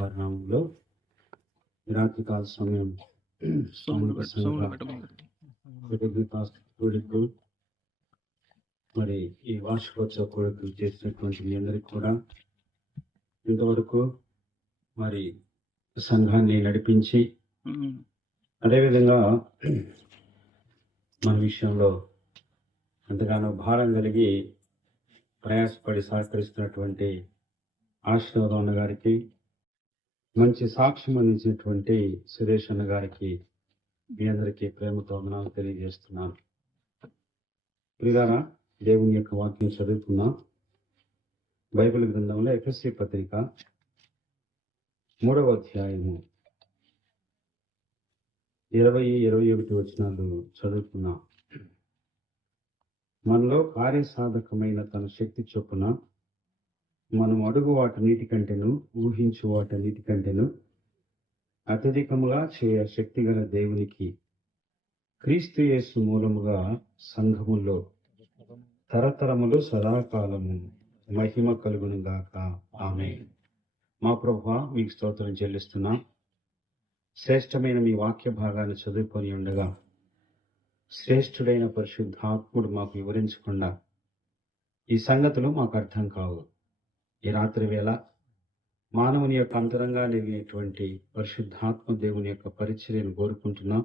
పరిణామంలో రాత్రికాల సమయం కొడుకు మరి ఈ వార్షికోత్సవ కొడుకులు చేసినటువంటి మీ అందరికి కూడా ఇంతవరకు మరి సంఘాన్ని నడిపించి అదేవిధంగా మన విషయంలో ఎంతగానో భారం కలిగి ప్రయాసపడి సహకరిస్తున్నటువంటి ఆశీర్వాదం అన్న గారికి, మంచి సాక్ష్యం అందించినటువంటి సురేష్ అన్న గారికి మీ అందరికీ ప్రేమతో వందనాలు తెలియజేస్తున్నాను. ప్రియులారా, దేవుని యొక్క వాక్యం చదువుకున్నాం. బైబిల్ గ్రంథంలో ఎఫెసీ పత్రిక 3వ అధ్యాయము 20-21 వచనాలు చదువుకున్నాం. మనలో కార్యసాధకమైన తన శక్తి చొప్పున మనం అడుగు వాటన్నిటి కంటేను ఊహించు వాటన్నిటి కంటేను అత్యధికముగా చేయ శక్తి గల దేవునికి క్రీస్తు యేసు మూలముగా సంఘములో తరతరములు సదాకాలము మహిమ కలుగును గాక. ఆమేన్. మా ప్రభువా, మీకు స్తోత్రం చెల్లిస్తున్నా. శ్రేష్టమైన మీ వాక్య భాగాన్ని చదువుకొని ఉండగా శ్రేష్ఠుడైన పరిశుద్ధాత్ముడు మాకు వివరించకుండా ఈ సంగతులు మాకు అర్థం కావు. ఈ రాత్రి వేళ మానవుని యొక్క అంతరంగా నిలిగినటువంటి పరిశుద్ధాత్మ దేవుని యొక్క పరిచర్యను కోరుకుంటున్నాం.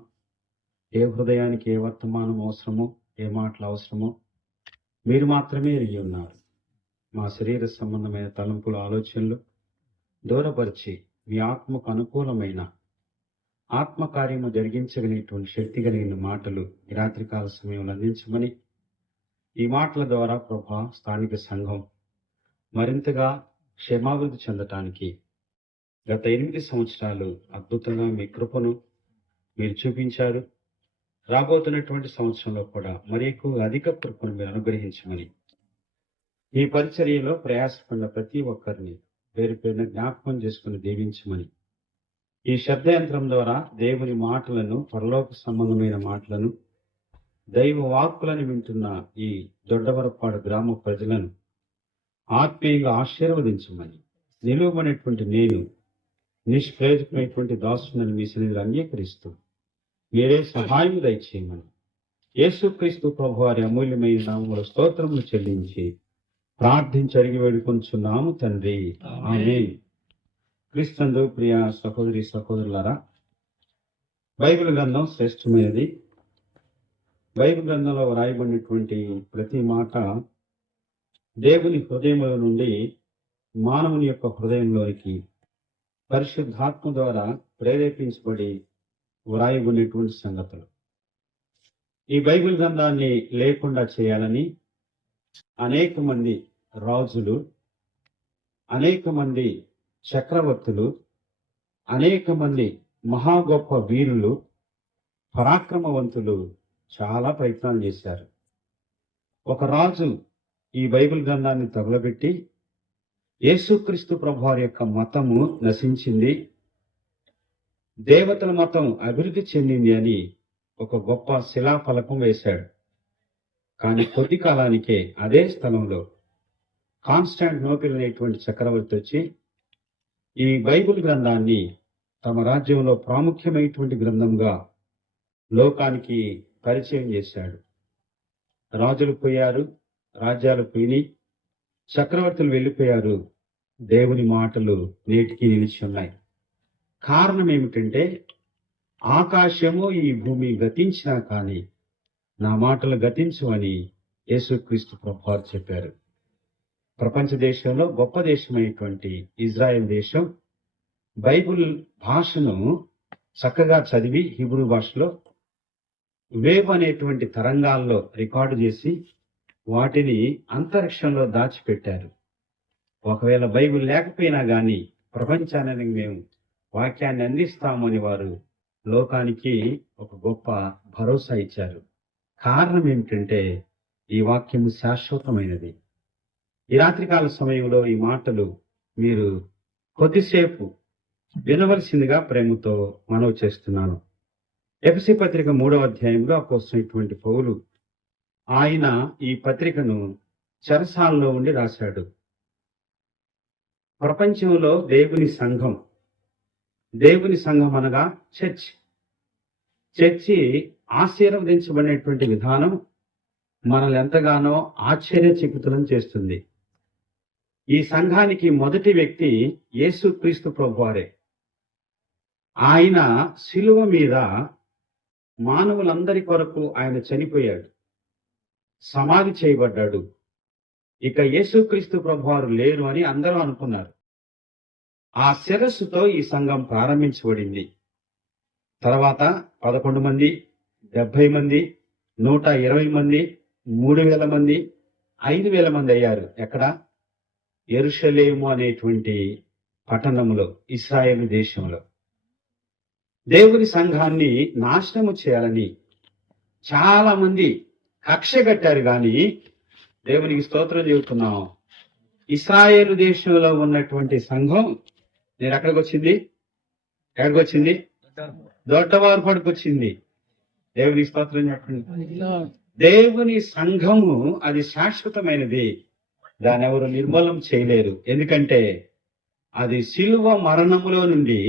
ఏ హృదయానికి ఏ వర్తమానం అవసరమో, ఏ మాటలు అవసరమో మీరు మాత్రమే ఎరిగి ఉన్నారు. మా శరీర సంబంధమైన తలంపుల ఆలోచనలు దూరపరిచి మీ ఆత్మకు అనుకూలమైన ఆత్మకార్యము జరిగించగలిగినటువంటి శక్తి కలిగిన మాటలు ఈ రాత్రికాల సమయంలో అందించమని, ఈ మాటల ద్వారా ప్రభా స్థానిక సంఘం మరింతగా క్షేమాభివృద్ధి చెందటానికి గత 8 సంవత్సరాలు అద్భుతంగా మీ కృపను మీరు చూపించారు. రాబోతున్నటువంటి సంవత్సరంలో కూడా మరి ఎక్కువ అధిక కృపను మీరు అనుగ్రహించమని, ఈ పరిచర్యలో ప్రయాసపడిన ప్రతి ఒక్కరిని పేరు పేరున జ్ఞాపకం చేసుకుని దీవించమని, ఈ శబ్దయంత్రం ద్వారా దేవుని మాటలను, పరలోక సంబంధమైన మాటలను, దైవ వాక్కులను వింటున్న ఈ దొడ్డవరపాడు గ్రామ ప్రజలను ఆత్మీయంగా ఆశీర్వదించమని, నిలువబడినటువంటి నేను నిష్ప్రయోజకమైనటువంటి దాసునని మీ సన్నిధిలో అంగీకరిస్తూ మీరే సహాయం దయచేయమని యేసుక్రీస్తు ప్రభువారి అమూల్యమైన నామములో స్తోత్రములు చెల్లించి ప్రార్థించి అడిగి వేడుకొంచున్నాము తండ్రి. ఆమేన్. క్రీస్తునందు ప్రియ సహోదరి సహోదరులారా, బైబిల్ గ్రంథం శ్రేష్టమైనది. బైబిల్ గ్రంథంలో వ్రాయబడినటువంటి ప్రతి మాట దేవుని హృదయంలో నుండి మానవుని యొక్క హృదయంలోనికి పరిశుద్ధాత్మ ద్వారా ప్రేరేపించబడి వ్రాయబడినటువంటి సంగతులు. ఈ బైబిల్ గ్రంథాన్ని లేకుండా చేయాలని అనేక మంది రాజులు, అనేక మంది చక్రవర్తులు, అనేక మంది మహా గొప్ప వీరులు, పరాక్రమవంతులు చాలా ప్రయత్నాలు చేశారు. ఒక రాజు ఈ బైబిల్ గ్రంథాన్ని తగులబెట్టి యేసుక్రీస్తు ప్రభువారి యొక్క మతము నశించింది, దేవతల మతం అభివృద్ధి చెందింది అని ఒక గొప్ప శిలాఫలకం వేశాడు. కానీ కొద్ది కాలానికే అదే స్థలంలో కాన్స్టాంటినోపిల్ అనేటువంటి చక్రవర్తి వచ్చి ఈ బైబిల్ గ్రంథాన్ని తమ రాజ్యంలో ప్రాముఖ్యమైనటువంటి గ్రంథంగా లోకానికి పరిచయం చేశాడు. రాజులు పోయారు, రాజ్యాలు పోయినాయి, చక్రవర్తులు వెళ్ళిపోయారు. దేవుని మాటలు నేటికి నిలిచి ఉన్నాయి. కారణం ఏమిటంటే, ఆకాశము ఈ భూమి గతించినా కానీ నా మాటలు గతించవని యేసుక్రీస్తు ప్రభువారు చెప్పారు. ప్రపంచ దేశంలో గొప్ప దేశమైనటువంటి ఇజ్రాయెల్ దేశం బైబిల్ భాషను చక్కగా చదివి హీబ్రూ భాషలో వేవ్ అనేటువంటి తరంగాల్లో రికార్డు చేసి వాటిని అంతరిక్షంలో దాచిపెట్టారు. ఒకవేళ బైబిల్ లేకపోయినా కానీ ప్రపంచానికి మేము వాక్యాన్ని అందిస్తామని వారు లోకానికి ఒక గొప్ప భరోసా ఇచ్చారు. కారణం ఏమిటంటే, ఈ వాక్యము శాశ్వతమైనది. ఈ రాత్రికాల సమయంలో ఈ మాటలు మీరు కొద్దిసేపు వినవలసిందిగా ప్రేమతో మనవి చేస్తున్నాను. ఎఫెసీ పత్రిక 3వ అధ్యాయంలో అపోస్తలుడైనటువంటి పౌలు ఆయన ఈ పత్రికను చెరసాలలో ఉండి రాశాడు. ప్రపంచంలో దేవుని సంఘం దేవుని సంఘం అనగా చర్చి ఆశీర్వదించబడినటువంటి విధానం మనల్ని ఎంతగానో ఆశ్చర్యచకితులను చేస్తుంది. ఈ సంఘానికి మొదటి వ్యక్తి యేసుక్రీస్తు ప్రభువారే. ఆయన శిలువ మీద మానవులందరి కొరకు ఆయన చనిపోయాడు, సమాధి చేయబడ్డాడు. ఇక యేసుక్రీస్తు ప్రభువారు లేరు అని అందరూ అనుకున్నారు. ఆ శిరస్సుతో ఈ సంఘం ప్రారంభించబడింది. తర్వాత 11 మంది, 70 మంది, 120 మంది, 3000 మంది, 5000 మంది అయ్యారు. ఎక్కడ? యెరూషలేము అనేటువంటి పట్టణంలో, ఇశ్రాయేలు దేశంలో. దేవుని సంఘాన్ని నాశనము చేయాలని చాలా మంది కక్ష కట్టారు. కానీ దేవునికి స్తోత్రం చెబుతున్నాం, ఇశ్రాయేలు దేశంలో ఉన్నటువంటి సంఘం నేను ఎక్కడికి వచ్చింది? దొడ్డవారు పడుకొచ్చింది. దేవునికి స్తోత్రం చెప్పండి. దేవుని సంఘము అది శాశ్వతమైనది, దాన్ని ఎవరు నిర్మూలం చేయలేరు. ఎందుకంటే అది శిలువ మరణములో నుండి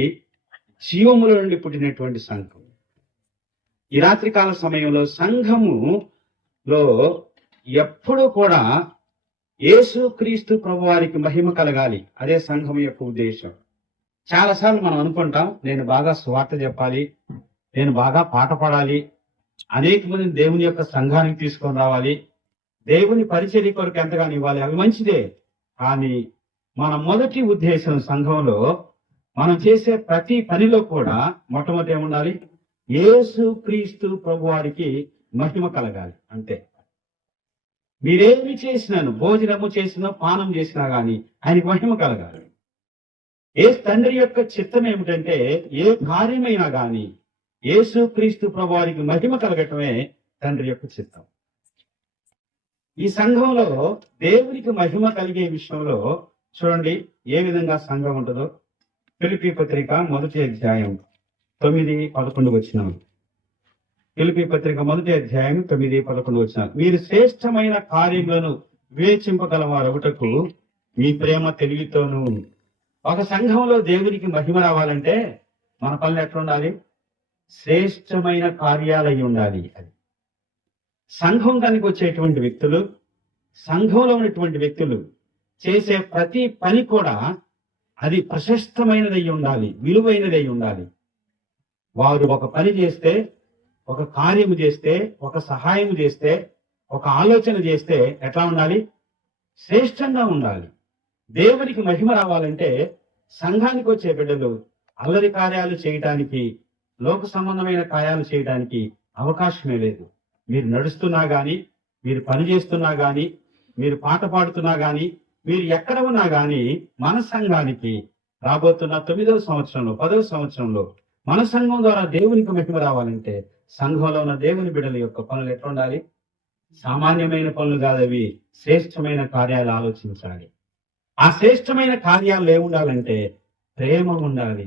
జీవములో నుండి పుట్టినటువంటి సంఘం. ఈ రాత్రికాల సమయంలో సంఘములో ఎప్పుడూ కూడా యేసుక్రీస్తు ప్రభువారికి మహిమ కలగాలి. అదే సంఘం యొక్క ఉద్దేశం. చాలాసార్లు మనం అనుకుంటాం, నేను బాగా సువార్త చెప్పాలి, నేను బాగా పాట పాడాలి, అనేక మంది దేవుని యొక్క సంఘానికి తీసుకొని రావాలి, దేవుని పరిచర్య కొరకు ఎంతగానో ఇవ్వాలి. అవి మంచిదే. కానీ మన మొదటి ఉద్దేశం సంఘంలో మనం చేసే ప్రతి పనిలో కూడా మొట్టమొదటి ఏముండాలి? యేసుక్రీస్తు ప్రభువారికి మహిమ కలగాలి. అంతే. మీరేమి చేసినాను, భోజనము చేసినా, పానం చేసినా గాని ఆయనకి మహిమ కలగాలి. ఏ తండ్రి యొక్క చిత్తం ఏమిటంటే ఏ కార్యమైనా గాని యేసుక్రీస్తు ప్రభువారికి మహిమ కలగటమే తండ్రి యొక్క చిత్తం. ఈ సంఘంలో దేవునికి మహిమ కలిగే విషయంలో చూడండి ఏ విధంగా సంఘం ఉంటుందో. ఫిలిప్పీ పత్రిక 1వ అధ్యాయం 9-11 వచనం. ఫిలిప్పీ పత్రిక 1వ అధ్యాయం 9-11 వచనం. మీరు శ్రేష్టమైన కార్యములను వివేచింపగలవారొకటకు మీ ప్రేమ తెలివితోను. ఒక సంఘంలో దేవునికి మహిమ రావాలంటే మన పనులు ఎట్లా ఉండాలి? శ్రేష్టమైన కార్యాలై ఉండాలి. అది సంఘం కనుక వచ్చేటువంటి వ్యక్తులు, సంఘంలో ఉన్నటువంటి వ్యక్తులు చేసే ప్రతి పని కూడా అది ప్రశస్తమైనదై ఉండాలి, విలువైనదై ఉండాలి. వారు ఒక పని చేస్తే, ఒక కార్యము చేస్తే, ఒక సహాయం చేస్తే, ఒక ఆలోచన చేస్తే ఎట్లా ఉండాలి? శ్రేష్టంగా ఉండాలి. దేవునికి మహిమ రావాలంటే సంఘానికి వచ్చే బిడ్డలు అల్లరి కార్యాలు చేయటానికి, లోక సంబంధమైన కార్యాలు చేయడానికి అవకాశమే లేదు. మీరు నడుస్తున్నా గాని, మీరు పని చేస్తున్నా గాని, మీరు పాట పాడుతున్నా గాని, మీరు ఎక్కడ ఉన్నా గాని మన సంఘానికి రాబోతున్న 9వ సంవత్సరంలో, 10వ సంవత్సరంలో మన సంఘం ద్వారా దేవునికి మహిమ రావాలంటే సంఘంలో ఉన్న దేవుని బిడ్డల యొక్క పనులు ఎట్లా ఉండాలి? సామాన్యమైన పనులు కాదవి, శ్రేష్టమైన కార్యాలు ఆలోచించాలి. ఆ శ్రేష్టమైన కార్యాలు ఏముండాలంటే ప్రేమ ఉండాలి.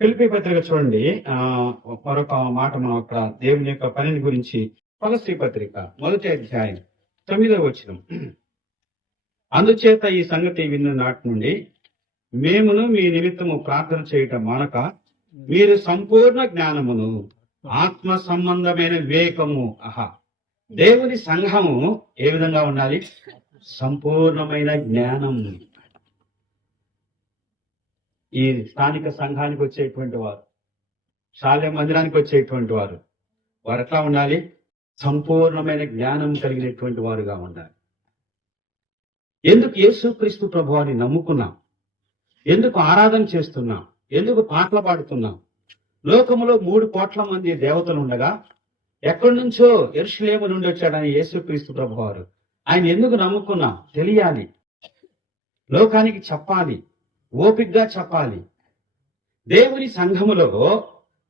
ఫిలిప్పీ పత్రిక చూడండి, మరొక మాట మనం అక్కడ దేవుని యొక్క పనిని గురించి. కొలస్సీ పత్రిక 1వ అధ్యాయం 9వ వచనం. అందుచేత ఈ సంగతి విన్న నాటి నుండి మేమును మీ నిమిత్తము ప్రార్థన చేయటం మానక మీరు సంపూర్ణ జ్ఞానమును, ఆత్మ సంబంధమైన వివేకము. దేవుని సంఘము ఏ విధంగా ఉండాలి? సంపూర్ణమైన జ్ఞానం. ఈ స్థానిక సంఘానికి వచ్చేటువంటి వారు, శాలయ మందిరానికి వచ్చేటువంటి వారు ఎట్లా ఉండాలి? సంపూర్ణమైన జ్ఞానం కలిగినటువంటి వారుగా ఉండాలి. ఎందుకు యేసుక్రీస్తు ప్రభువాన్ని నమ్ముకున్నాం? ఎందుకు ఆరాధన చేస్తున్నాం? ఎందుకు పాటలు పాడుతున్నాం? లోకములో 3 కోట్ల మంది దేవతలు ఉండగా ఎక్కడి నుంచో యెరూషలేము నుండి వచ్చాడని యేసుక్రీస్తు ప్రభువారు. ఆయన ఎందుకు నమ్ముకున్నాం? తెలియాలి, లోకానికి చెప్పాలి, ఓపికగా చెప్పాలి. దేవుని సంఘములో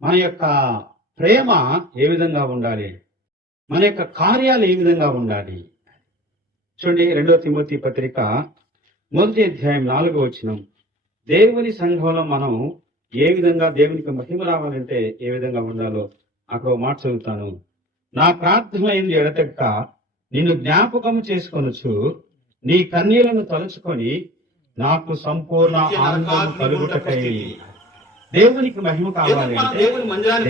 మన యొక్క ప్రేమ ఏ విధంగా ఉండాలి, మన యొక్క కార్యాలు ఏ విధంగా ఉండాలి? చూడండి 2వ తిమోతి పత్రిక 1వ అధ్యాయం 4వ వచనం. దేవుని సంఘంలో మనం ఏ విధంగా దేవునికి మహిమ రావాలంటే ఏ విధంగా ఉండాలో అక్కడ మాట చదువుతాను. నా ప్రార్థన ఏంది ఎడతెక్క నిన్ను జ్ఞాపకం చేసుకొనొచ్చు, నీ కన్నీళ్లను తలుచుకొని నాకు సంపూర్ణ ఆనందం కలుగుటకై. దేవునికి మహిమ కావాలి అంటే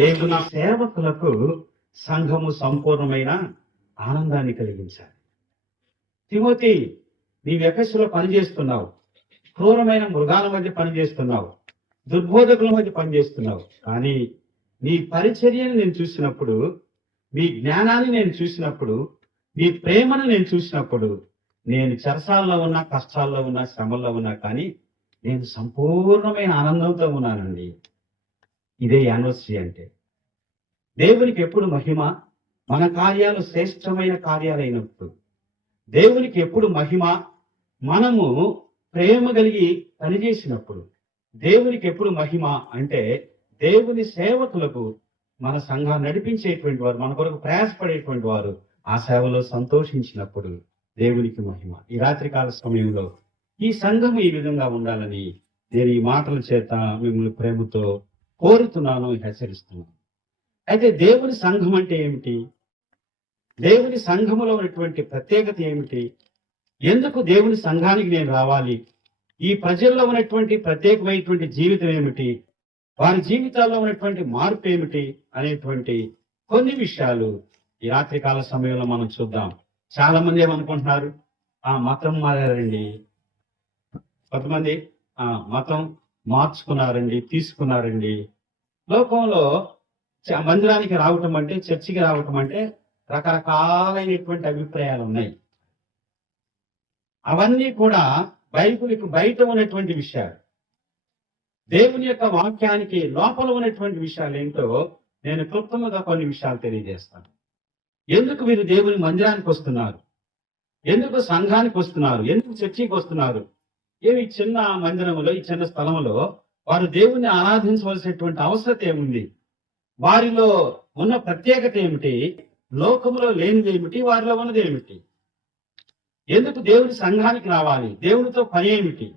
దేవుని సేవకులకు సంఘము సంపూర్ణమైన ఆనందాన్ని కలిగించాలి. తిమోతి, నీవు ఎఫెసులో పనిచేస్తున్నావు, క్రూరమైన మృగాల మధ్య పనిచేస్తున్నావు, దుర్బోధకుల మధ్య పనిచేస్తున్నావు. కానీ నీ పరిచర్యను నేను చూసినప్పుడు, మీ జ్ఞానాన్ని నేను చూసినప్పుడు, మీ ప్రేమను నేను చూసినప్పుడు, నేను చెరసాల్లో ఉన్నా, కష్టాల్లో ఉన్నా, శ్రమల్లో ఉన్నా, కానీ నేను సంపూర్ణమైన ఆనందంతో ఉన్నానండి. ఇదే యానివర్సరీ అంటే. దేవునికి ఎప్పుడు మహిమ? మన కార్యాలు శ్రేష్టమైన కార్యాలైనప్పుడు. దేవునికి ఎప్పుడు మహిమ? మనము ప్రేమ కలిగి పనిచేసినప్పుడు. దేవునికి ఎప్పుడు మహిమ అంటే దేవుని సేవకులకు, మన సంఘాన్ని నడిపించేటువంటి వారు, మన కొరకు ప్రయాసపడేటువంటి వారు ఆ సేవలో సంతోషించినప్పుడు దేవునికి మహిమ. ఈ రాత్రికాల సమయంలో ఈ సంఘం ఈ విధంగా ఉండాలని నేను ఈ మాటల చేత మిమ్మల్ని ప్రేమతో కోరుతున్నాను, హెచ్చరిస్తున్నాను. అయితే దేవుని సంఘం అంటే ఏమిటి? దేవుని సంఘములో ఉన్నటువంటి ప్రత్యేకత ఏమిటి? ఎందుకు దేవుని సంఘానికి నేను రావాలి? ఈ ప్రజల్లో ఉన్నటువంటి ప్రత్యేకమైనటువంటి జీవితం ఏమిటి? వారి జీవితాల్లో ఉన్నటువంటి మార్పు ఏమిటి అనేటువంటి కొన్ని విషయాలు ఈ రాత్రికాల సమయంలో మనం చూద్దాం. చాలా మంది ఏమనుకుంటున్నారు, మతం మారారండి, కొంతమంది మతం మార్చుకున్నారండి, తీసుకున్నారండి. లోకంలో మందిరానికి రావటం అంటే, చర్చికి రావటం అంటే రకరకాలైనటువంటి అభిప్రాయాలు ఉన్నాయి. అవన్నీ కూడా బైబిల్కి బయట ఉన్నటువంటి విషయాలు. దేవుని యొక్క వాక్యానికి లోపల ఉన్నటువంటి విషయాలు ఏంటో నేను క్లుప్తంగా కొన్ని విషయాలు తెలియజేస్తాను. ఎందుకు వీరు దేవుని మందిరానికి వస్తున్నారు? ఎందుకు సంఘానికి వస్తున్నారు? ఎందుకు చర్చికి వస్తున్నారు? ఈ చిన్న మందిరంలో, ఈ చిన్న స్థలంలో వారు దేవుణ్ణి ఆరాధించవలసినటువంటి అవసరం ఏముంది? వారిలో ఉన్న ప్రత్యేకత ఏమిటి? లోకంలో లేనిది ఏమిటి? వారిలో ఉన్నది ఏమిటి? ఎందుకు దేవుని సంఘానికి రావాలి? దేవునితో పని ఏమిటి?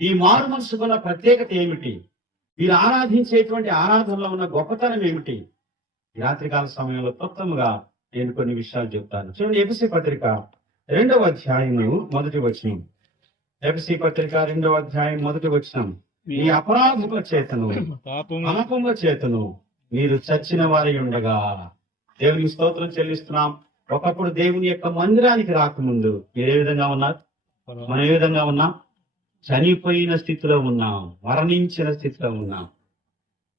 ఈ మారు మనసుకున్న ప్రత్యేకత ఏమిటి? వీరు ఆరాధించేటువంటి ఆరాధనలో ఉన్న గొప్పతనం ఏమిటి? ఈ రాత్రికాల సమయంలో క్లుప్తంగా నేను కొన్ని విషయాలు చెప్తాను. చూడండి, ఎఫెసీ పత్రిక 2వ అధ్యాయము 1వ వచనం. ఎఫెసీ పత్రిక 2వ అధ్యాయం 1వ వచనం. మీ అపరాధముల చేతను, పాపముల చేతను మీరు చచ్చిన వారి ఉండగా. దేవునికి స్తోత్రం చెల్లిస్తున్నాం. ఒకప్పుడు దేవుని యొక్క మందిరానికి రాకముందు మీరు ఏ విధంగా ఉన్నారు? మనం ఏ విధంగా ఉన్నాం? చనిపోయిన స్థితిలో ఉన్నాం, మరణించిన స్థితిలో ఉన్నాం,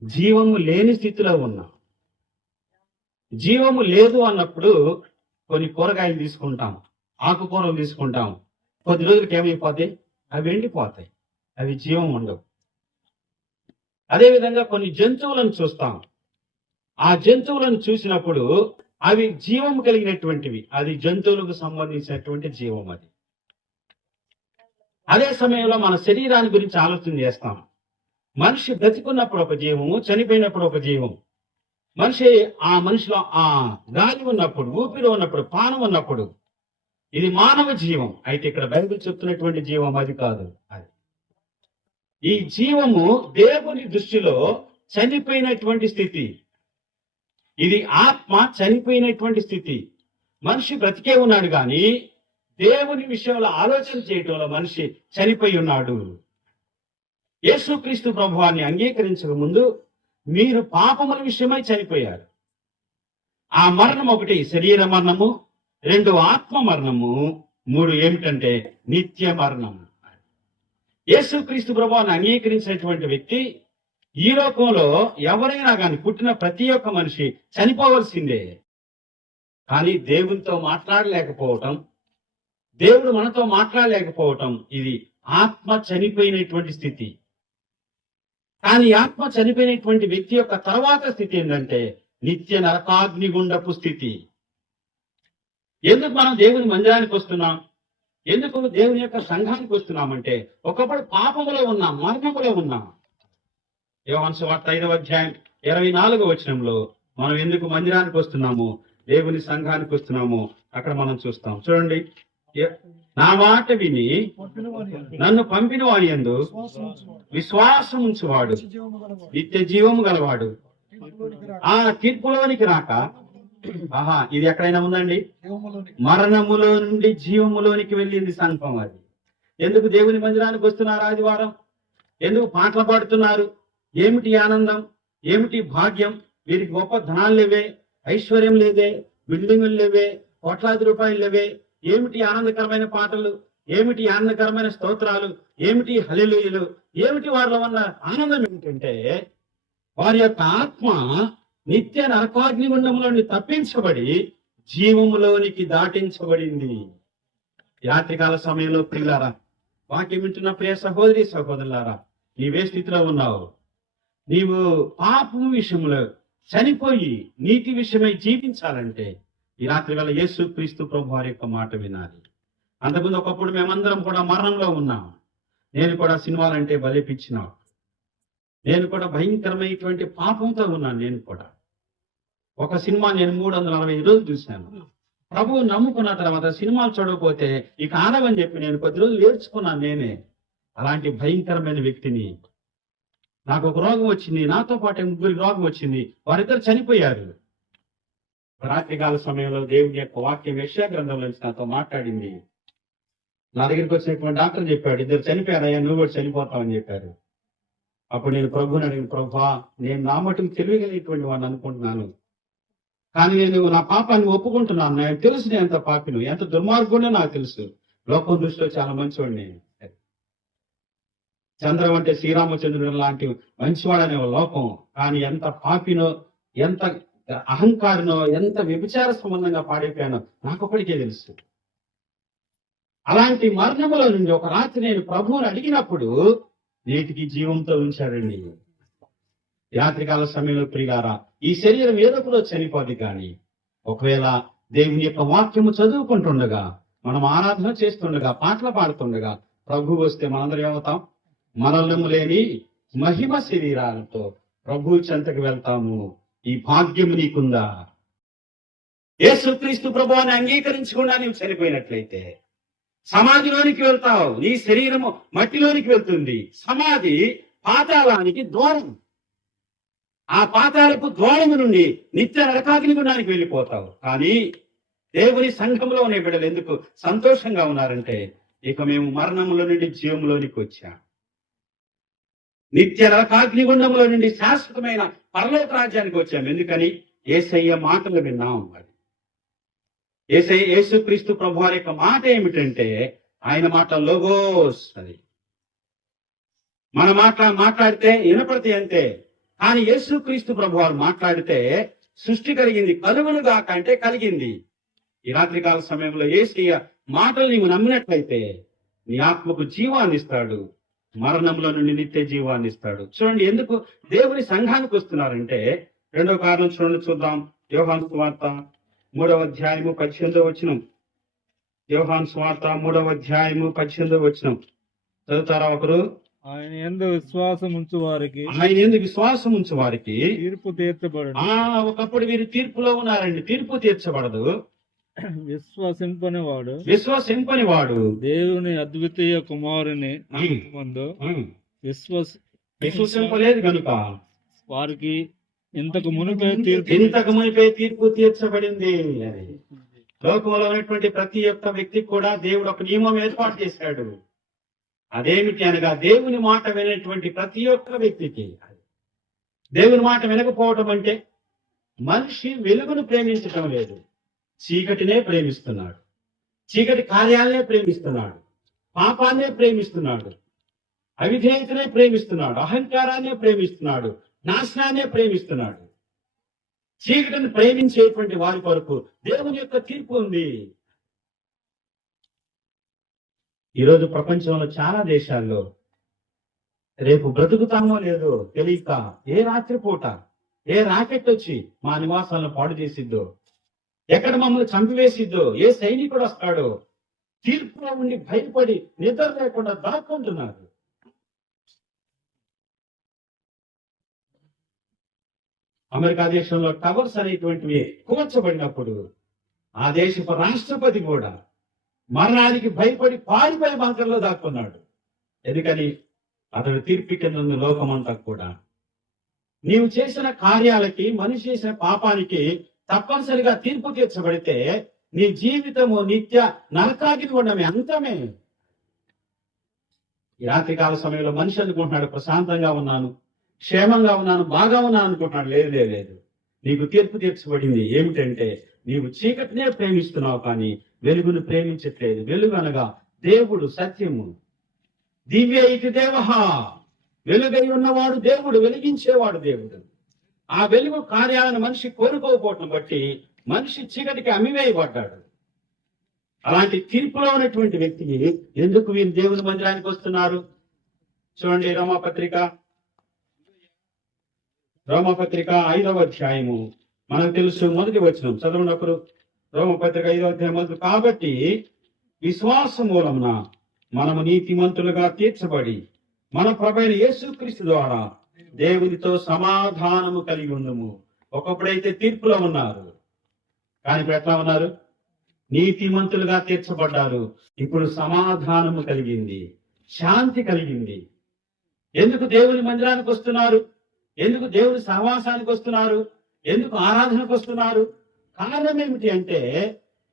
జీవము లేని స్థితిలో ఉన్నాం. జీవము లేదు అన్నప్పుడు కొన్ని కూరగాయలు తీసుకుంటాం, ఆకుకూరలు తీసుకుంటాం. కొద్ది రోజులకి ఏమైపోతాయి? అవి ఎండిపోతాయి, అవి జీవం ఉండవు. అదేవిధంగా కొన్ని జంతువులను చూస్తాం. ఆ జంతువులను చూసినప్పుడు అవి జీవం కలిగినటువంటివి, అది జంతువులకు సంబంధించినటువంటి జీవం. అది అదే సమయంలో మన శరీరాన్ని గురించి ఆలోచన చేస్తాం. మనిషి బ్రతికున్నప్పుడు ఒక జీవము, చనిపోయినప్పుడు ఒక జీవం. మనిషిలో ఆ గాలి ఉన్నప్పుడు, ఊపిరి ఉన్నప్పుడు, పానం ఉన్నప్పుడు ఇది మానవ జీవం. అయితే ఇక్కడ బైబిల్ చెప్తున్నటువంటి జీవం అది కాదు. అది ఈ జీవము దేవుని దృష్టిలో చనిపోయినటువంటి స్థితి. ఇది ఆత్మ చనిపోయినటువంటి స్థితి. మనిషి బ్రతికే ఉన్నాడు కానీ దేవుని విషయంలో ఆలోచన చేయటంలో మనిషి చనిపోయి ఉన్నాడు. యేసుక్రీస్తు ప్రభువాన్ని అంగీకరించక ముందు మీరు పాపముల విషయమై చనిపోయారు. ఆ మరణం ఒకటి శరీర మరణము, 2 ఆత్మ మరణము, 3 ఏమిటంటే నిత్య మరణము. యేసుక్రీస్తు ప్రభువాన్ని అంగీకరించినటువంటి వ్యక్తి ఈ లోకంలో ఎవరైనా కానీ పుట్టిన ప్రతి ఒక్క మనిషి చనిపోవలసిందే. కానీ దేవునితో మాట్లాడలేకపోవటం, దేవుడు మనతో మాట్లాడలేకపోవటం, ఇది ఆత్మ చనిపోయినటువంటి స్థితి. కానీ ఆత్మ చనిపోయినటువంటి వ్యక్తి యొక్క తర్వాత స్థితి ఏంటంటే నిత్య నరకాగ్నిగుండపు స్థితి. ఎందుకు మనం దేవుని మందిరానికి వస్తున్నాం? ఎందుకు దేవుని యొక్క సంఘానికి వస్తున్నామంటే ఒకప్పుడు పాపములో ఉన్నాం, మరణములో ఉన్నాం. యోహాను సువార్త 5వ అధ్యాయం 24వ వచనంలో మనం ఎందుకు మందిరానికి వస్తున్నాము, దేవుని సంఘానికి వస్తున్నాము, అక్కడ మనం చూస్తాం. చూడండి, నా మాట విని నన్ను పంపిన వాని యందు విశ్వాసం ఉంచువాడు నిత్య జీవము గలవాడు, ఆ తీర్పులోనికి రాక. ఇది ఎక్కడైనా ఉందండి? మరణములో నుండి జీవములోనికి వెళ్ళింది సంఘం. అది ఎందుకు దేవుని మందిరానికి వస్తున్నారు ఆదివారం? ఎందుకు పాటలు పాడుతున్నారు? ఏమిటి ఆనందం, ఏమిటి భాగ్యం? వీరికి గొప్ప ధనాలు లేవే, ఐశ్వర్యం లేదే, బిల్డింగులు లేవే, కోట్లాది రూపాయలు లేవే. ఏమిటి ఆనందకరమైన పాటలు, ఏమిటి ఆనందకరమైన స్తోత్రాలు, ఏమిటి హల్లెలూయలు, ఏమిటి వారిలో ఉన్న ఆనందం? ఏమిటంటే వారి యొక్క ఆత్మ నిత్య నరకాగ్నిగుండంలోని తప్పించబడి జీవములోనికి దాటించబడింది. రాత్రికాల సమయంలో ప్రియులారా, వాక్యం వింటున్న ప్రియ సహోదరి సహోదరులారా, నీవే స్థితిలో ఉన్నావు? నీవు పాపం విషయంలో చనిపోయి నీతి విషయమై జీవించాలంటే ఈ రాత్రి వేళ యేసు క్రీస్తు ప్రభు వారి యొక్క మాట వినాలి. అంతకుముందు ఒకప్పుడు మేమందరం కూడా మరణంలో ఉన్నాం. నేను కూడా సినిమాలంటే బలి పిచ్చినావు. నేను కూడా భయంకరమైనటువంటి పాపంతో ఉన్నాను. నేను కూడా ఒక సినిమా నేను 365 రోజులు చూశాను. ప్రభువు నమ్ముకున్న తర్వాత సినిమాలు చూడకపోతే ఇక ఆడవని చెప్పి నేను కొద్ది రోజులు నేర్చుకున్నాను. నేనే అలాంటి భయంకరమైన వ్యక్తిని. నాకు ఒక రోగం వచ్చింది, నాతో పాటు 3 రోగం వచ్చింది. వారిద్దరు చనిపోయారు. రాత్రికాల సమయంలో దేవుని యొక్క వాక్యం యెషయా గ్రంథంలో నుంచి నాతో మాట్లాడింది. నా దగ్గరికి వచ్చినటువంటి డాక్టర్ చెప్పాడు, 2 చనిపోయారయ్యా, నువ్వు కూడా చనిపోతావని చెప్పారు. అప్పుడు నేను ప్రభుని అడిగిన, ప్రభా, నేను నా మటుకు తెలియగలిగినటువంటి వాడిని అనుకుంటున్నాను, కానీ నేను నా పాపాన్ని ఒప్పుకుంటున్నాను. నేను తెలుసు నేను ఎంత పాపిను, ఎంత దుర్మార్గుడో నాకు తెలుసు. లోకం దృష్టిలో చాలా మంచివాడిని. చంద్రం అంటే శ్రీరామచంద్రుడు లాంటి మంచివాడనే లోకం, కానీ ఎంత పాపినో, ఎంత అహంకారినో, ఎంత వ్యభిచార సంబంధంగా పాడైపోయానో నాకొక్కడికే తెలుసు. అలాంటి మరణముల నుండి ఒక రాత్రి నేను ప్రభువుని అడిగినప్పుడు నేటికి జీవంతో ఉంచాడండి. రాత్రికాల సమయంలో ప్రియులారా, ఈ శరీరం ఏదొకలో చనిపోదు, కానీ ఒకవేళ దేవుని యొక్క వాక్యము చదువుకుంటుండగా, మనం ఆరాధన చేస్తుండగా, పాటలు పాడుతుండగా ప్రభు వస్తే మనందరం ఏమవుతాం? మనలము లేని మహిమ శరీరాలతో ప్రభు చెంతకు వెళ్తాము. ఈ భాగ్యము నీకుందా? యేసుక్రీస్తు ప్రభువుని అంగీకరించకుండా నీవు చనిపోయినట్లయితే సమాధిలోనికి వెళ్తావు. నీ శరీరము మట్టిలోనికి వెళ్తుంది. సమాధి పాతాళానికి ద్వారం. ఆ పాతాళపు ద్వారము నుండి నిత్య నరకాగ్నిగుండానికి వెళ్ళిపోతావు. కానీ దేవుని సంఘంలో ఉన్న బిడ్డలు ఎందుకు సంతోషంగా ఉన్నారంటే, ఇక మేము మరణంలో నుండి జీవంలోనికి వచ్చాం. నిత్య నరకాగ్నిగుండంలో నుండి శాశ్వతమైన పరలోక రాజ్యానికి వచ్చాం. ఎందుకని? యేసయ్య మాటలు విన్నాం. యేసుక్రీస్తు ప్రభు వారి యొక్క మాట ఏమిటంటే, ఆయన మాట లోగోస్. అది మన మాట్లాడితే వినపడితే అంతే. కానీ యేసుక్రీస్తు ప్రభు వారు మాట్లాడితే సృష్టి కలిగింది, కలుగును గాక అంటే కలిగింది. ఈ రాత్రికాల సమయంలో యేసయ్య మాటలు నీవు నమ్మినట్లయితే నీ ఆత్మకు జీవాన్ని ఇస్తాడు, మరణంలో నుండి నిత్య జీవాన్ని ఇస్తాడు. చూడండి, ఎందుకు దేవుని సంఘానికి వస్తున్నారంటే, 2వ కారణం చూద్దాం. యోహాను సువార్త 3వ అధ్యాయము 18వ వచనం. యోహాను సువార్త 3వ అధ్యాయము 18వ వచనం చదువుతారా ఒకరు? ఆయన యందు విశ్వాసం ఉంచు వారికి తీర్పు తీర్చబడదు. ఒకప్పుడు వీరు తీర్పులో ఉన్నారండి. తీర్పు తీర్చబడదు. విశ్వసింపని వాడు దేవుని అద్వితీయ కుమారుని ముందు విశ్వసింపలేదు కనుక వారికి ఇంతకు మునిపే తీర్పు తీర్చబడింది. లోకంలో ఉన్నటువంటి ప్రతి ఒక్క వ్యక్తికి కూడా దేవుడు ఒక నియమం ఏర్పాటు చేశాడు. అదేమిటి అనగా, దేవుని మాట వినేటువంటి ప్రతి ఒక్క వ్యక్తికి, దేవుని మాట వినకపోవటం అంటే మనిషి వెలుగును ప్రేమించటం లేదు, చీకటినే ప్రేమిస్తున్నాడు, చీకటి కార్యాలనే ప్రేమిస్తున్నాడు, పాపాన్నే ప్రేమిస్తున్నాడు, అవిధేయతనే ప్రేమిస్తున్నాడు, అహంకారాన్నే ప్రేమిస్తున్నాడు, నాశనాన్నే ప్రేమిస్తున్నాడు. చీకటిని ప్రేమించేటువంటి వారి కొరకు దేవుని యొక్క తీర్పు ఉంది. ఈరోజు ప్రపంచంలో చాలా దేశాల్లో రేపు బ్రతుకుతామో లేదో తెలియక ఏ రాత్రిపూట ఏ రాకెట్ వచ్చి మా నివాసాలను పాడు చేసిద్దో, ఎక్కడ మమ్మల్ని చంపివేసిద్దో, ఏ సైనికుడు వస్తాడో తీర్పులో ఉండి భయపడి నిద్ర లేకుండా దాక్కుంటున్నారు. అమెరికా దేశంలో టవర్స్ అనేటువంటివి కూర్చబడినప్పుడు ఆ దేశపు రాష్ట్రపతి కూడా మరణానికి భయపడి పారిపోయి బంకర్లో దాక్కున్నాడు. ఎందుకని? అతడు తీర్పు కింద ఉంది లోకమంతా కూడా. నీవు చేసిన కార్యాలకి, మనిషి చేసిన పాపానికి తప్పనిసరిగా తీర్పు తీర్చబడితే నీ జీవితము నిత్య నరకాగ్ని ఉండమే, అంతమే. ఈ రాత్రికాల సమయంలో మనిషి అనుకుంటున్నాడు ప్రశాంతంగా ఉన్నాను, క్షేమంగా ఉన్నాను, బాగా ఉన్నాను అనుకుంటున్నాడు. లేదు లేదు లేదు, నీకు తీర్పు తీర్చబడింది. ఏమిటంటే నీవు చీకటినే ప్రేమిస్తున్నావు కానీ వెలుగును ప్రేమించట్లేదు. వెలుగు అనగా దేవుడు, సత్యము. దివ్య ఇతి దేవః, వెలుగై ఉన్నవాడు దేవుడు, వెలిగించేవాడు దేవుడు. ఆ వెలుగు కార్యాలను మనిషి కోరుకోకపోవటం బట్టి మనిషి చీకటికి అమ్మివేయబడ్డాడు. అలాంటి తీర్పులో ఉన్నటువంటి వ్యక్తికి ఎందుకు వీరు దేవుని మందిరానికి వస్తున్నారు? చూడండి, రోమపత్రిక 5వ అధ్యాయము మనకు తెలుసు, మొదటి వచనం చదవండి ఒకరు. రోమపత్రిక 5వ అధ్యాయం మొదటి. కాబట్టి విశ్వాస మూలమున మనము నీతిమంతులుగా తీర్చబడి మన ప్రభువైన యేసుక్రీస్తు ద్వారా దేవునితో సమాధానము కలిగి ఉందము. ఒకప్పుడైతే తీర్పులో ఉన్నారు, కానీ ఇప్పుడు ఎట్లా ఉన్నారు? నీతిమంతులుగా తీర్చబడ్డారు. ఇప్పుడు సమాధానము కలిగింది, శాంతి కలిగింది. ఎందుకు దేవుని మందిరానికి వస్తున్నారు? ఎందుకు దేవుని సహవాసానికి వస్తున్నారు? ఎందుకు ఆరాధనకు వస్తున్నారు? కారణం ఏమిటి అంటే,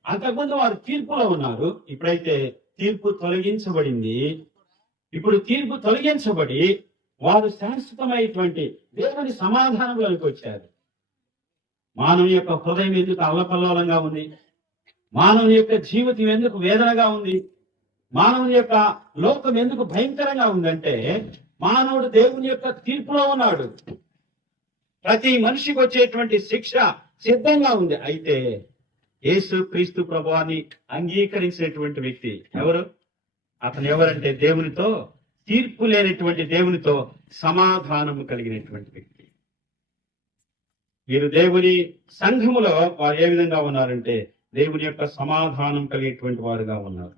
అంతకుముందు వారు తీర్పులో ఉన్నారు, ఇప్పుడైతే తీర్పు తొలగించబడింది. ఇప్పుడు తీర్పు తొలగించబడి వారు శాశ్వతమైనటువంటి దేవుని సమాధానంలోకి వచ్చారు. మానవుని యొక్క హృదయం ఎందుకు అల్లకల్లోలంగా ఉంది? మానవుని యొక్క జీవితం ఎందుకు వేదనగా ఉంది? మానవుని యొక్క లోకం ఎందుకు భయంకరంగా ఉందంటే, మానవుడు దేవుని యొక్క తీర్పులో ఉన్నాడు. ప్రతి మనిషికి వచ్చేటువంటి శిక్ష సిద్ధంగా ఉంది. అయితే యేసు క్రీస్తు ప్రభువాన్ని అంగీకరించినటువంటి వ్యక్తి ఎవరు? అతను ఎవరంటే దేవునితో, తీర్పు లేనటువంటి దేవునితో సమాధానము కలిగినటువంటి వ్యక్తి. వీరు దేవుని సంఘములో వారు ఏ విధంగా ఉన్నారంటే దేవుని యొక్క సమాధానం కలిగేటువంటి వారుగా ఉన్నారు.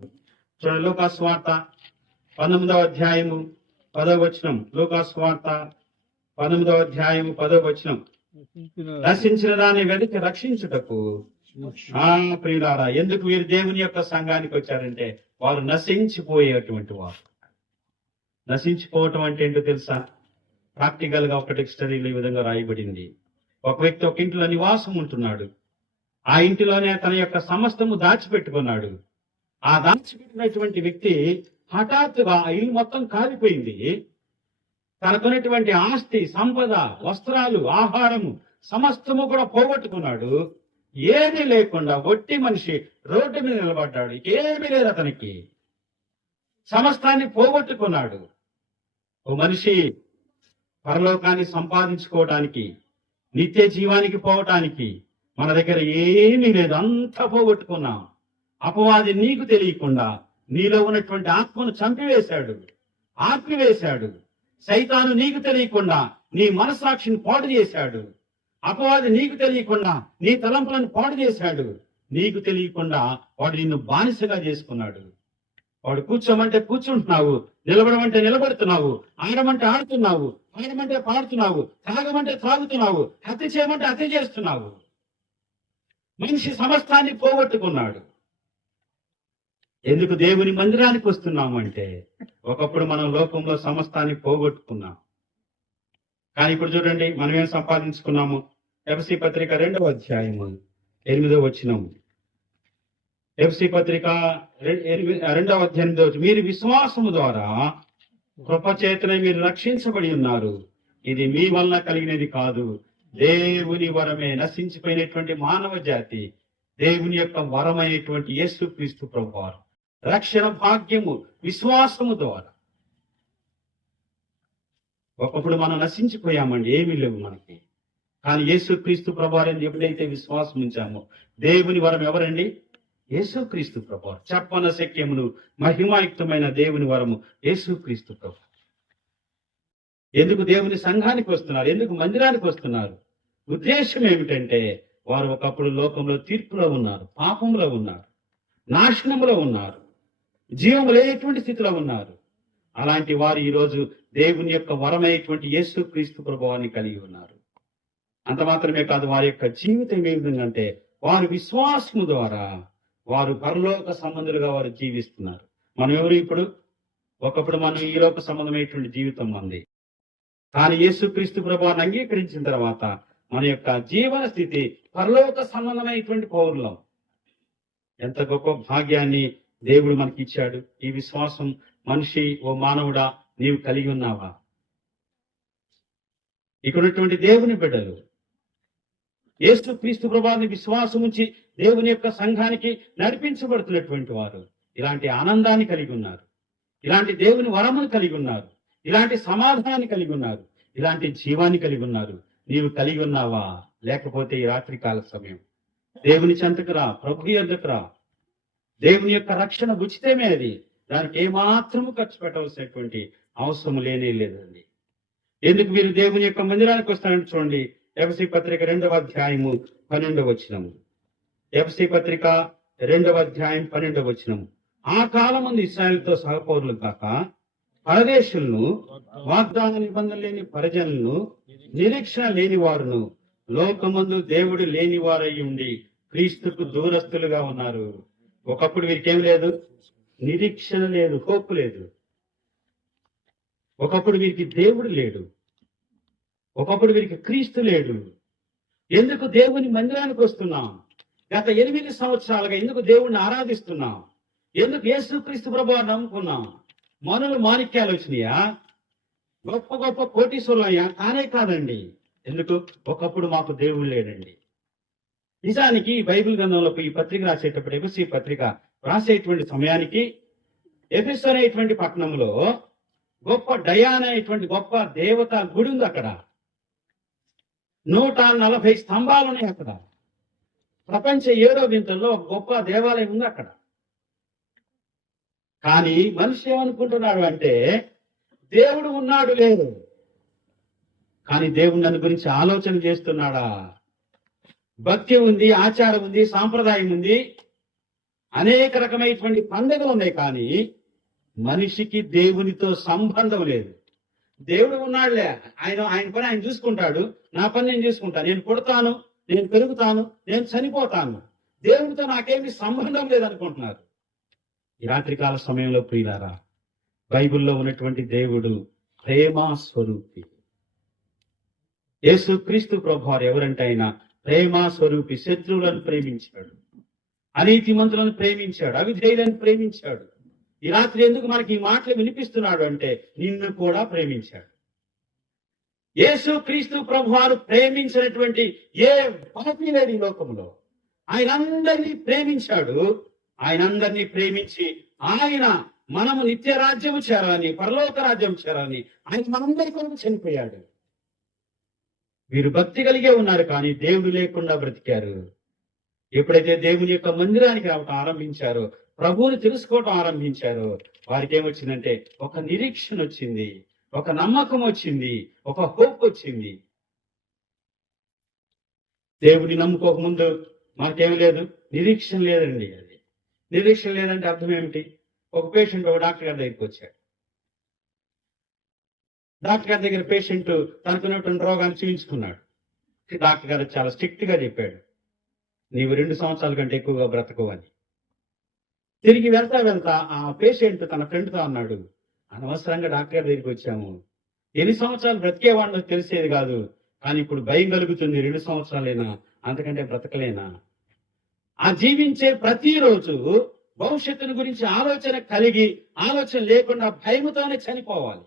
చూడండి, లూకాసు వార్త 19వ అధ్యాయము 10వ వచనం. లూకాసు వార్త 19వ అధ్యాయము 10వ వచనం. రక్షించిన దాన్ని వెతికి రక్షించుటకు. ప్రియులారా, ఎందుకు వీరు దేవుని యొక్క సంఘానికి వచ్చారంటే వారు నశించిపోయేటువంటి వారు. నశించిపోవటం అంటే ఏంటో తెలుసా? ప్రాక్టికల్ గా ఒక డిక్షనరీలో ఈ విధంగా రాయబడింది. ఒక వ్యక్తి ఒక ఇంట్లో నివాసం ఉంటున్నాడు. ఆ ఇంటిలోనే తన యొక్క సమస్తము దాచిపెట్టుకున్నాడు. ఆ దాచిపెట్టినటువంటి వ్యక్తి హఠాత్తుగా ఆ ఇల్లు మొత్తం కాలిపోయింది. తనకున్నటువంటి ఆస్తి, సంపద, వస్త్రాలు, ఆహారము సమస్తము కూడా పోగొట్టుకున్నాడు. ఏమీ లేకుండా ఒట్టి మనిషి రోడ్డు మీద నిలబడ్డాడు. ఏమీ లేదు అతనికి, సమస్తాన్ని పోగొట్టుకున్నాడు. ఓ మనిషి పరలోకాన్ని సంపాదించుకోవటానికి, నిత్య జీవానికి పోవటానికి మన దగ్గర ఏమీ లేదు, అంతా పోగొట్టుకున్నాం. అపవాది నీకు తెలియకుండా నీలో ఉన్నటువంటి ఆత్మను చంపివేశాడు, ఆర్పివేశాడు. సైతాను నీకు తెలియకుండా నీ మనస్సాక్షిని పాడు చేశాడు. అపవాది నీకు తెలియకుండా నీ తలంపులను పాడు చేశాడు. నీకు తెలియకుండా వాడు నిన్ను బానిసగా చేసుకున్నాడు. వాడు కూర్చోమంటే కూర్చుంటున్నావు, నిలబడమంటే నిలబడుతున్నావు, ఆడమంటే ఆడుతున్నావు, పాడమంటే పాడుతున్నావు, తాగమంటే తాగుతున్నావు, హత్య చేయమంటే హత్య చేస్తున్నావు. మనిషి సమస్తాన్ని పోగొట్టుకున్నాడు. ఎందుకు దేవుని మందిరానికి వస్తున్నాము అంటే, ఒకప్పుడు మనం లోకంలో సమస్తాన్ని పోగొట్టుకున్నాం. కానీ ఇప్పుడు చూడండి, మనం ఏం సంపాదించుకున్నాము? ఎఫ్ఎస్సీ పత్రిక 2వ అధ్యాయము 8వ వచనం. ఎఫ్ఎస్సీ పత్రిక 2వ అధ్యాయం 8వ వచనం. మీరు విశ్వాసము ద్వారా కృపచేతనే మీరు రక్షించబడి ఉన్నారు. ఇది మీ వలన కలిగినది కాదు, దేవుని వరమే. నశించిపోయినటువంటి మానవ జాతి దేవుని యొక్క వరమైనటువంటి యేసుక్రీస్తు ప్రభువారు రక్షణ భాగ్యము విశ్వాసము ద్వారా. ఒకప్పుడు మనం నశించిపోయామండి, ఏమీ లేవు మనకి. కానీ యేసుక్రీస్తు ప్రభువారిని ఎప్పుడైతే విశ్వాసం ఉంచామో, దేవుని వరం ఎవరండి? యేసుక్రీస్తు ప్రభువారు. చెప్పన శక్యమును మహిమాయుక్తమైన దేవుని వరము యేసుక్రీస్తు ప్రభు. ఎందుకు దేవుని సంఘానికి వస్తున్నారు? ఎందుకు మందిరానికి వస్తున్నారు? ఉద్దేశం ఏమిటంటే, వారు ఒకప్పుడు లోకంలో తీర్పులో ఉన్నారు, పాపంలో ఉన్నారు, నాశనంలో ఉన్నారు, జీవం లేనటువంటి స్థితిలో ఉన్నారు. అలాంటి వారు ఈరోజు దేవుని యొక్క వరమైనటువంటి యేసుక్రీస్తు ప్రభువాన్ని కలిగి ఉన్నారు. అంత మాత్రమే కాదు, వారి యొక్క జీవితం ఏ విధంగా అంటే, వారి విశ్వాసము ద్వారా వారు పరలోక సంబంధులుగా వారు జీవిస్తున్నారు. మనం ఎవరు ఇప్పుడు? ఒకప్పుడు మనం ఈ లోక సంబంధమైనటువంటి జీవితం మంది. కానీ యేసుక్రీస్తు ప్రభువాన్ని అంగీకరించిన తర్వాత మన యొక్క జీవన స్థితి పరలోక సంబంధమైనటువంటి పౌరులం. ఎంత గొప్ప భాగ్యాన్ని దేవుడు మనకి ఇచ్చాడు. ఈ విశ్వాసం మనిషి, ఓ మానవుడా, నీవు కలిగి ఉన్నావా? ఇక్కడ ఉన్నటువంటి దేవుని బిడ్డలు యేసు క్రీస్తు ప్రభువుని విశ్వాసం ఉంచి దేవుని యొక్క సంఘానికి నడిపించబడుతున్నటువంటి వారు ఇలాంటి ఆనందాన్ని కలిగి ఉన్నారు, ఇలాంటి దేవుని వరమును కలిగి ఉన్నారు, ఇలాంటి సమాధానాన్ని కలిగి ఉన్నారు, ఇలాంటి జీవాన్ని కలిగి ఉన్నారు. నీవు కలిగి ఉన్నావా? లేకపోతే ఈ రాత్రికాల సమయం దేవుని చెంతకు రా, ప్రభు యొద్దకు రా. దేవుని యొక్క రక్షణ ఉచితమే, అది దానికి ఏమాత్రము ఖర్చు పెట్టవలసినటువంటి అవసరం లేనే లేదండి. ఎందుకు మీరు దేవుని యొక్క మందిరానికి వస్తారంటే చూడండి, ఎఫెసీ పత్రిక 2వ అధ్యాయము 12వ వచనము. ఎఫెసీ పత్రిక 2వ అధ్యాయం 12వ వచనము. ఆ కాలమందు ఇశ్రాయేలుతో సహపౌరులు కాక పరదేశులను, వాగ్దాన నిబంధన లేని పరిజనులను, నిరీక్షణ లేని వారును, లోకమందు దేవుడు లేని వారై ఉండి క్రీస్తుకు దూరస్తులుగా ఉన్నారు. ఒకప్పుడు వీరికేం లేదు, నిరీక్షణ లేదు, హోప్ లేదు. ఒకప్పుడు వీరికి దేవుడు లేడు, ఒకప్పుడు వీరికి క్రీస్తు లేడు. ఎందుకు దేవుని మందిరానికి వస్తున్నాం? గత 8 సంవత్సరాలుగా ఎందుకు దేవుణ్ణి ఆరాధిస్తున్నాం? ఎందుకు యేసుక్రీస్తు ప్రభువుని నమ్ముకున్నాం? మనులు మాణిక్యాలు వచ్చినాయా? గొప్ప గొప్ప కోటీశ్వరులయ్యా? కానే కాదండి. ఎందుకు? ఒకప్పుడు మాకు దేవుడు లేడండి. నిజానికి బైబిల్ గ్రంథంలో ఈ పత్రిక రాసేటప్పుడు, ఎఫెసీ పత్రిక రాసేటువంటి సమయానికి ఎఫెసు అనేటువంటి పట్టణంలో గొప్ప డయానా అనేటువంటి గొప్ప దేవత గుడి ఉంది. అక్కడ 140 స్తంభాలు ఉన్నాయి. అక్కడ ప్రపంచ 7వ వింతల్లో ఒక గొప్ప దేవాలయం ఉంది అక్కడ. కానీ మనిషి ఏమనుకుంటున్నాడు అంటే దేవుడు ఉన్నాడు లేదు, కానీ దేవుడు నన్ను గురించి ఆలోచన చేస్తున్నాడా? భక్తి ఉంది, ఆచారం ఉంది, సాంప్రదాయం ఉంది, అనేక రకమైనటువంటి పండుగలు ఉన్నాయి, కానీ మనిషికి దేవునితో సంబంధం లేదు. దేవుడు ఉన్నాడులే, ఆయన పని ఆయన చూసుకుంటాడు, నా పని నేను చూసుకుంటాను, నేను పుడతాను, నేను పెరుగుతాను, నేను చనిపోతాను, దేవుడితో నాకేమి సంబంధం లేదనుకుంటున్నారు. ఈ రాత్రికాల సమయంలో ప్రియులారా, బైబిల్లో ఉన్నటువంటి దేవుడు ప్రేమ స్వరూపి. యేసు క్రీస్తు ప్రభువారు ఎవరంటే ఆయన ప్రేమ స్వరూపి. శత్రువులను ప్రేమించాడు, అనీతిమంతులను ప్రేమించాడు, అవిధేయులను ప్రేమించాడు. ఈ రాత్రి ఎందుకు మనకి ఈ మాటలు వినిపిస్తున్నాడు అంటే నిన్ను కూడా ప్రేమించాడు. యేసు క్రీస్తు ప్రభువారు ప్రేమించినటువంటి ఏ పాపి లేడు ఈ లోకంలో. ఆయన అందరినీ ప్రేమించాడు. ఆయన అందరినీ ప్రేమించి ఆయన మనము నిత్య రాజ్యము చేరాలని, పరలోక రాజ్యం చేరాలని ఆయన మనందరి కొరకు చనిపోయాడు. వీరు భక్తి కలిగే ఉన్నారు, కానీ దేవుడు లేకుండా బ్రతికారు. ఎప్పుడైతే దేవుని యొక్క మందిరానికి రావటం ఆరంభించారో, ప్రభువుని తెలుసుకోవటం ఆరంభించారో, వారికి ఏమొచ్చిందంటే ఒక నిరీక్షణ వచ్చింది, ఒక నమ్మకం వచ్చింది, ఒక హోప్ వచ్చింది. దేవుని నమ్ముకోకముందు మనకేమి లేదు, నిరీక్షణ లేదండి. అది నిరీక్షణ లేదంటే అర్థం ఏమిటి? ఒక పేషెంట్ ఒక డాక్టర్ గారి దగ్గరికి వచ్చాడు. డాక్టర్ గారి దగ్గర పేషెంట్ తనకున్నటువంటి రోగాన్ని చూపించుకున్నాడు. డాక్టర్ గారు చాలా స్ట్రిక్ట్ గా చెప్పాడు, నీవు 2 సంవత్సరాల కంటే ఎక్కువగా బ్రతకవు అని. తిరిగి వెళ్తా ఆ పేషెంట్ తన ఫ్రెండ్తో అన్నాడు, అనవసరంగా డాక్టర్ గారి దగ్గరికి వచ్చాము, ఎన్ని సంవత్సరాలు బ్రతికేవాడిని తెలిసేది కాదు, కానీ ఇప్పుడు భయం కలుగుతుంది, 2 సంవత్సరాలేనా, అంతకంటే బ్రతకలేనా? ఆ జీవించే ప్రతిరోజు భవిష్యత్తును గురించి ఆలోచన కలిగి, ఆలోచన లేకుండా భయముతోనే చనిపోవాలి.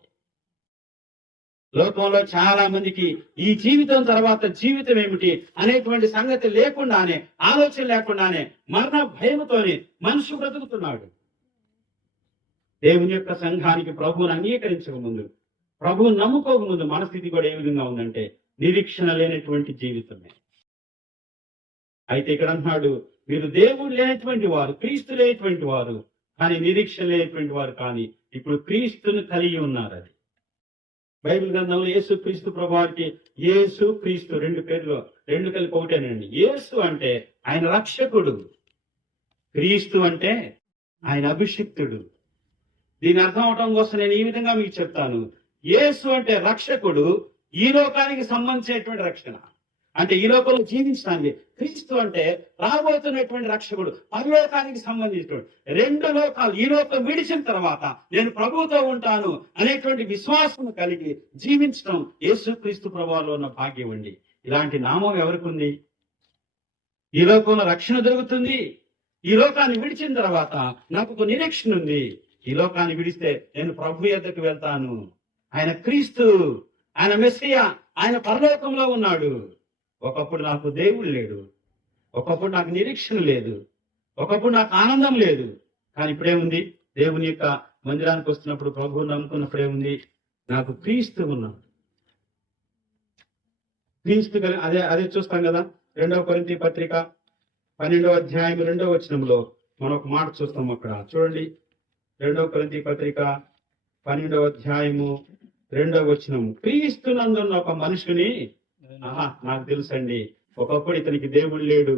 లోకంలో చాలా మందికి ఈ జీవితం తర్వాత జీవితం ఏమిటి అనేటువంటి సంగతి లేకుండానే, ఆలోచన లేకుండానే మరణ భయముతోనే మనిషి బ్రతుకుతున్నాడు. దేవుని యొక్క సంఘానికి ప్రభువుని అంగీకరించక ముందు, ప్రభువుని నమ్ముకోక ముందు మన స్థితి కూడా ఏ విధంగా ఉందంటే నిరీక్షణ లేనటువంటి జీవితమే. అయితే ఇక్కడ అంటున్నాడు, మీరు దేవుడు లేనటువంటి వారు, క్రీస్తు లేనటువంటి వారు, కానీ నిరీక్షణ లేనటువంటి వారు, కానీ ఇప్పుడు క్రీస్తును కలిగి ఉన్నారు. అది బైబిల్ గ్రంథంలో యేసు క్రీస్తు ప్రభువారికి యేసు క్రీస్తు 2 పేర్లు, 2 కలిపి ఒకటేనండి. యేసు అంటే ఆయన రక్షకుడు, క్రీస్తు అంటే ఆయన అభిషిక్తుడు. దీని అర్థం అవటం కోసం నేను ఈ విధంగా మీకు చెప్తాను. యేసు అంటే రక్షకుడు, ఈ లోకానికి సంబంధించినటువంటి రక్షణ, అంటే ఈ లోకంలో జీవించడానికి. క్రీస్తు అంటే రాబోతున్నటువంటి రక్షకుడు, పరలోకానికి సంబంధించినటువంటి. 2 లోకాలు, ఈ లోకం విడిచిన తర్వాత నేను ప్రభువుతో ఉంటాను అనేటువంటి విశ్వాసం కలిగి జీవించడం యేసు క్రీస్తు ప్రభువులో ఉన్న భాగ్యం అండి. ఇలాంటి నామం ఎవరికి ఉంది? ఈ లోకంలో రక్షణ దొరుకుతుంది, ఈ లోకాన్ని విడిచిన తర్వాత నాకు ఒక నిరీక్షణ ఉంది, ఈ లోకాన్ని విడిస్తే నేను ప్రభు యొద్దకు వెళ్తాను. ఆయన క్రీస్తు, ఆయన మెస్సియా, ఆయన పరలోకంలో ఉన్నాడు. ఒకప్పుడు నాకు దేవుడు లేడు, ఒకప్పుడు నాకు నిరీక్షణ లేదు, ఒకప్పుడు నాకు ఆనందం లేదు. కానీ ఇప్పుడేముంది? దేవుని యొక్క మందిరానికి వస్తున్నప్పుడు, ప్రభువు నమ్ముకున్నప్పుడు ఏముంది? నాకు క్రీస్తు ఉన్నాడు. క్రీస్తు అదే అదే చూస్తాం కదా. 2 కొరింథీ పత్రిక 12వ అధ్యాయం 2వ వచనంలో మనం ఒక మాట చూస్తాం. అక్కడ చూడండి, 2 కొరింథీ పత్రిక 12వ అధ్యాయము 2వ వచనం. క్రీస్తు నందున్న ఒక మనుషుని, నాకు తెలుసండి, ఒకప్పుడు ఇతనికి దేవుడు లేడు,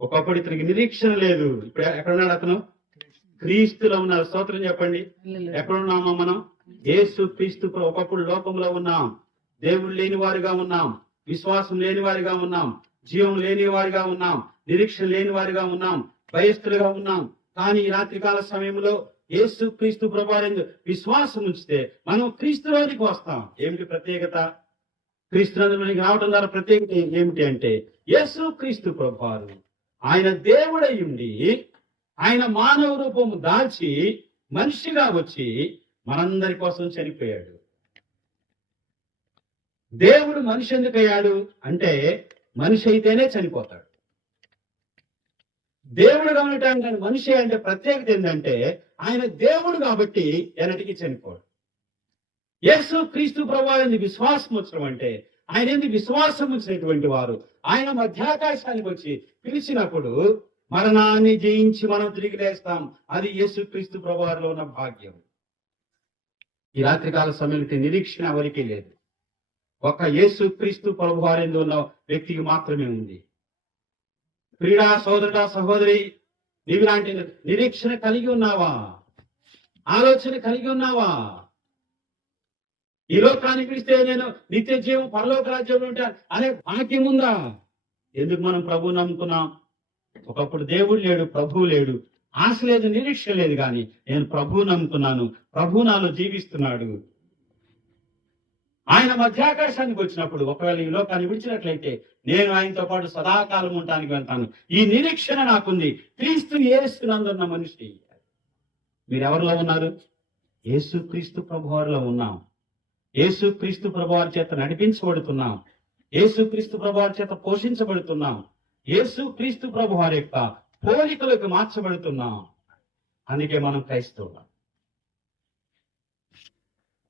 ఒకప్పుడు ఇతనికి నిరీక్షణ లేదు. ఇప్పుడు ఎక్కడున్నాడు అతను? క్రీస్తులో ఉన్నారు. స్తోత్రం చెప్పండి. ఎక్కడున్నామో మనం? యేసు క్రీస్తు. ఒకప్పుడు లోకంలో ఉన్నాం, దేవుడు లేని వారిగా ఉన్నాం, విశ్వాసం లేని వారిగా ఉన్నాం, జీవం లేని వారిగా ఉన్నాం, నిరీక్షణ లేని వారిగా ఉన్నాం, భయస్థులుగా ఉన్నాం. కానీ ఈ రాత్రికాల సమయంలో యేసు క్రీస్తు ప్రభువారందు విశ్వాసం ఉంచితే మనం క్రీస్తులోనికి వస్తాం. ఏమిటి ప్రత్యేకత? క్రీస్తులోనికి రావడం ద్వారా ప్రత్యేకత ఏమిటి అంటే, యేసు క్రీస్తు ప్రభువారు ఆయన దేవుడై ఉండి, ఆయన మానవ రూపము దాల్చి మనిషిగా వచ్చి మనందరి కోసం చనిపోయాడు. దేవుడు మనిషి ఎందుకు అయ్యాడు అంటే, మనిషి అయితేనే చనిపోతాడు. దేవుడు ఉండటానికి మనిషి అంటే ప్రత్యేకత ఏంటంటే, ఆయన దేవుడు కాబట్టి ఎన్నటికీ చనిపోడు. యేసు క్రీస్తు ప్రభువుని విశ్వాసం వచ్చడం అంటే, ఆయన ఎందుకు విశ్వాసం వచ్చినటువంటి వారు ఆయన మధ్యాకాశానికి వచ్చి పిలిచినప్పుడు మరణాన్ని జయించి మనం తిరిగి లేస్తాం. అది యేసు క్రీస్తు ప్రభువులో ఉన్న భాగ్యం. ఈ రాత్రికాల సమయంలో నిరీక్షణ ఎవరికీ లేదు. ఒక యేసు క్రీస్తు ప్రభువారందు ఉన్న వ్యక్తికి మాత్రమే ఉంది. ప్రియుడా సోదరుడా సహోదరి, నీవు ఇలాంటి నిరీక్షణ కలిగి ఉన్నావా? ఆలోచన కలిగి ఉన్నావా? ఈ లోకాన్ని పిలిస్తే నేను నిత్య జీవం పరలోక రాజ్యంలో ఉంటాను అనే భాగ్యం ఉందా? ఎందుకు మనం ప్రభువు నమ్ముకున్నాం? ఒకప్పుడు దేవుడు లేడు, ప్రభువు లేడు, ఆశ లేదు, నిరీక్షణ లేదు. కానీ నేను ప్రభువు నమ్ముకున్నాను, ప్రభువు నాలో జీవిస్తున్నాడు. ఆయన మధ్యాకాశానికి వచ్చినప్పుడు, ఒకవేళ ఈ లోకాన్ని విడిచినట్లయితే నేను ఆయనతో పాటు సదాకాలం ఉండటానికి వెళ్తాను. ఈ నిరీక్షణ నాకుంది. క్రీస్తు యేసునందున్న మనిషి. మీరెవరిలో ఉన్నారు? యేసు క్రీస్తు ప్రభువారిలో ఉన్నాం. యేసు క్రీస్తు ప్రభువారి చేత నడిపించబడుతున్నాం. యేసు క్రీస్తు ప్రభువారి చేత పోషించబడుతున్నాం. యేసు క్రీస్తు ప్రభువారి యొక్క పోలికలకు మార్చబడుతున్నాం. అందుకే మనం క్రైస్తవులం.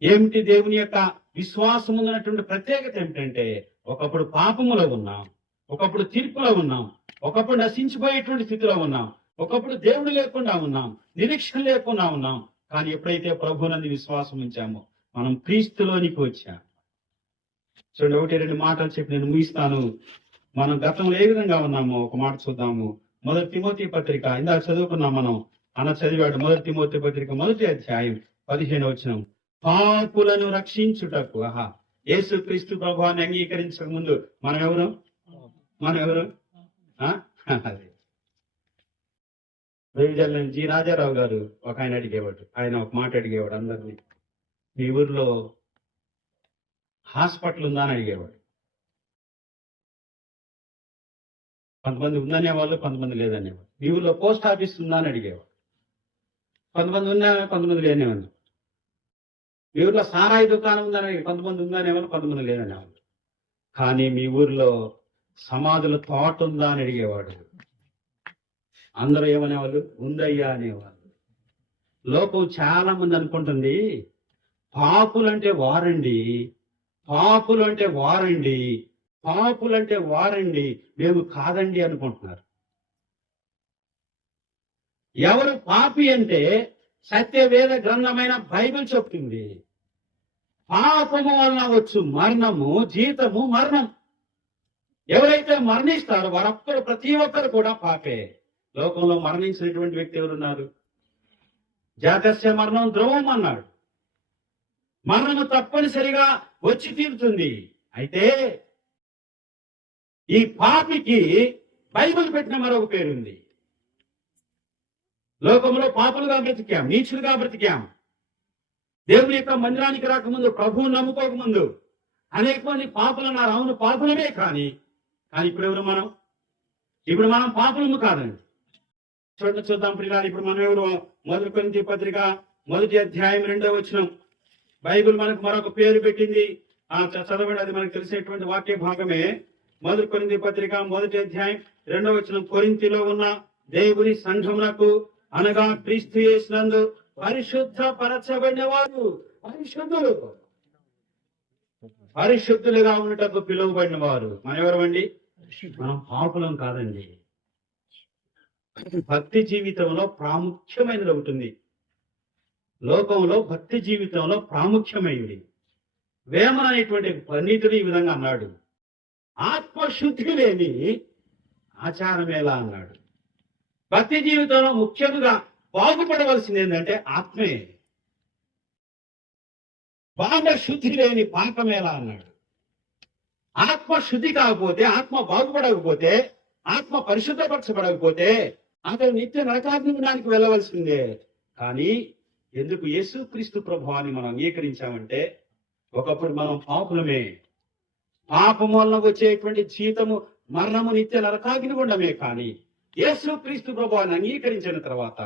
ఏమిటి దేవుని యొక్క విశ్వాసం ఉన్నటువంటి ప్రత్యేకత ఏమిటంటే, ఒకప్పుడు పాపములో ఉన్నాం, ఒకప్పుడు తీర్పులో ఉన్నాం, ఒకప్పుడు నశించిపోయేటువంటి స్థితిలో ఉన్నాం, ఒకప్పుడు దేవుడు లేకుండా ఉన్నాం, నిరీక్షణ లేకుండా ఉన్నాం. కానీ ఎప్పుడైతే ప్రభువునందు విశ్వాసం ఉంచామో మనం క్రీస్తులోనికి వచ్చాం. చూడండి, 1-2 మాటలు చెప్పి నేను ముగిస్తాను. మనం గతంలో ఏ విధంగా ఉన్నామో ఒక మాట చూద్దాము. 1 తిమోతి పత్రిక ఇందాక చదువుకున్నాం మనం. చదివాడు 1 తిమోతి పత్రిక 1వ అధ్యాయం 15వ వచనం. పాపులను రక్షించుటకు. యేసు క్రీస్తు ప్రభువాన్ని అంగీకరించక ముందు మనం ఎవరు? జి రాజారావు గారు ఒక ఆయన అడిగేవాడు. ఆయన ఒక మాట అడిగేవాడు అందరినీ. మీ ఊర్లో హాస్పిటల్ ఉందా అని అడిగేవాడు. కొంతమంది ఉందనేవాళ్ళు, కొంతమంది లేదనేవాళ్ళు. మీ ఊర్లో పోస్ట్ ఆఫీస్ ఉందా అని అడిగేవాడు. కొంతమంది ఉన్నా, కొంతమంది లేనేవాళ్ళు. మీ ఊర్లో సారాయి దుకాణం ఉందని కొంతమంది ఉందనేవాళ్ళు, కొంతమంది లేదనేవాళ్ళు. కానీ మీ ఊర్లో సమాధుల తోట ఉందా అని అడిగేవాడు. అందరూ ఏమనేవాళ్ళు? ఉందయ్యా అనేవాళ్ళు. లోకం చాలా మంది అనుకుంటుంది, పాపులంటే వారండి, పాపులంటే వారండి, పాపులంటే వారండి, మేము కాదండి అనుకుంటున్నారు. ఎవరు పాపి అంటే సత్యవేద గ్రంథమైన బైబిల్ చెప్తుంది, పాపము వలన వచ్చు మరణము, జీతము మరణం. ఎవరైతే మరణిస్తారో వారొక్కరు, ప్రతి ఒక్కరు కూడా పాపే. లోకంలో మరణించినటువంటి వ్యక్తి ఎవరున్నారు? జాతస్య మరణం ధ్రువం అన్నాడు. మరణము తప్పనిసరిగా వచ్చి తీరుతుంది. అయితే ఈ పాపికి బైబిల్ పెట్టిన మరొక పేరుంది. లోకంలో పాపులుగా బ్రతికాం, నీచులుగా బ్రతికాం. దేవుని యొక్క మందిరానికి రాకముందు, ప్రభువుని నమ్ముకోకముందు అనేక మంది పాపులు అన్నారు. అవును, పాపులమే. కానీ ఇప్పుడు ఎవరు మనం? ఇప్పుడు మనం పాపులము కాదండి. చూద్దాం ప్రియులారా. ఇప్పుడు మనం ఎవరు? మొదటి కొరింథీ పత్రిక 1వ అధ్యాయం 2వ వచనం. బైబిల్ మనకు మరొక పేరు పెట్టింది. చదవండి, అది మనకు తెలిసినటువంటి వాక్య భాగమే. మొదటి కొరింథీ పత్రిక 1వ అధ్యాయం 2వ వచనం. కొరింథీలో ఉన్న దేవుని సంఘమునకు, అనగా క్రీస్తు యేసునందు పరిశుద్ధ పరచబడిన వారు, పరిశుద్ధులుగా ఉన్నటకు పిలువబడిన వారు. మనం ఎవరమండి? మనం పాపులం కాదండి. భక్తి జీవితంలో ప్రాముఖ్యమైనది ఉంటుంది. లోకంలో భక్తి జీవితంలో ప్రాముఖ్యమైనది. వేమన అనేటువంటి పండితుడు ఈ విధంగా అన్నాడు, ఆత్మశుద్ధి లేని ఆచారమేలా అన్నాడు. భక్తి జీవితంలో ముఖ్యంగా బాగుపడవలసింది ఏంటంటే ఆత్మే. శుద్ధి లేని పాపమేలా అన్నాడు. ఆత్మశుద్ధి కాకపోతే, ఆత్మ బాగుపడకపోతే, ఆత్మ పరిశుద్ధపరచబడకపోతే అతను నిత్య నరకాగ్నికి వెళ్ళవలసిందే. కానీ ఎందుకు యేసుక్రీస్తు ప్రభువాన్ని మనం అంగీకరించామంటే, ఒకప్పుడు మనం పాపులమే. పాపం వలన వచ్చేటువంటి జీవితము మరణము, నిత్య నరకాగ్ని ఉండమే. కానీ యేసుక్రీస్తు ప్రభువాన్ని అంగీకరించిన తర్వాత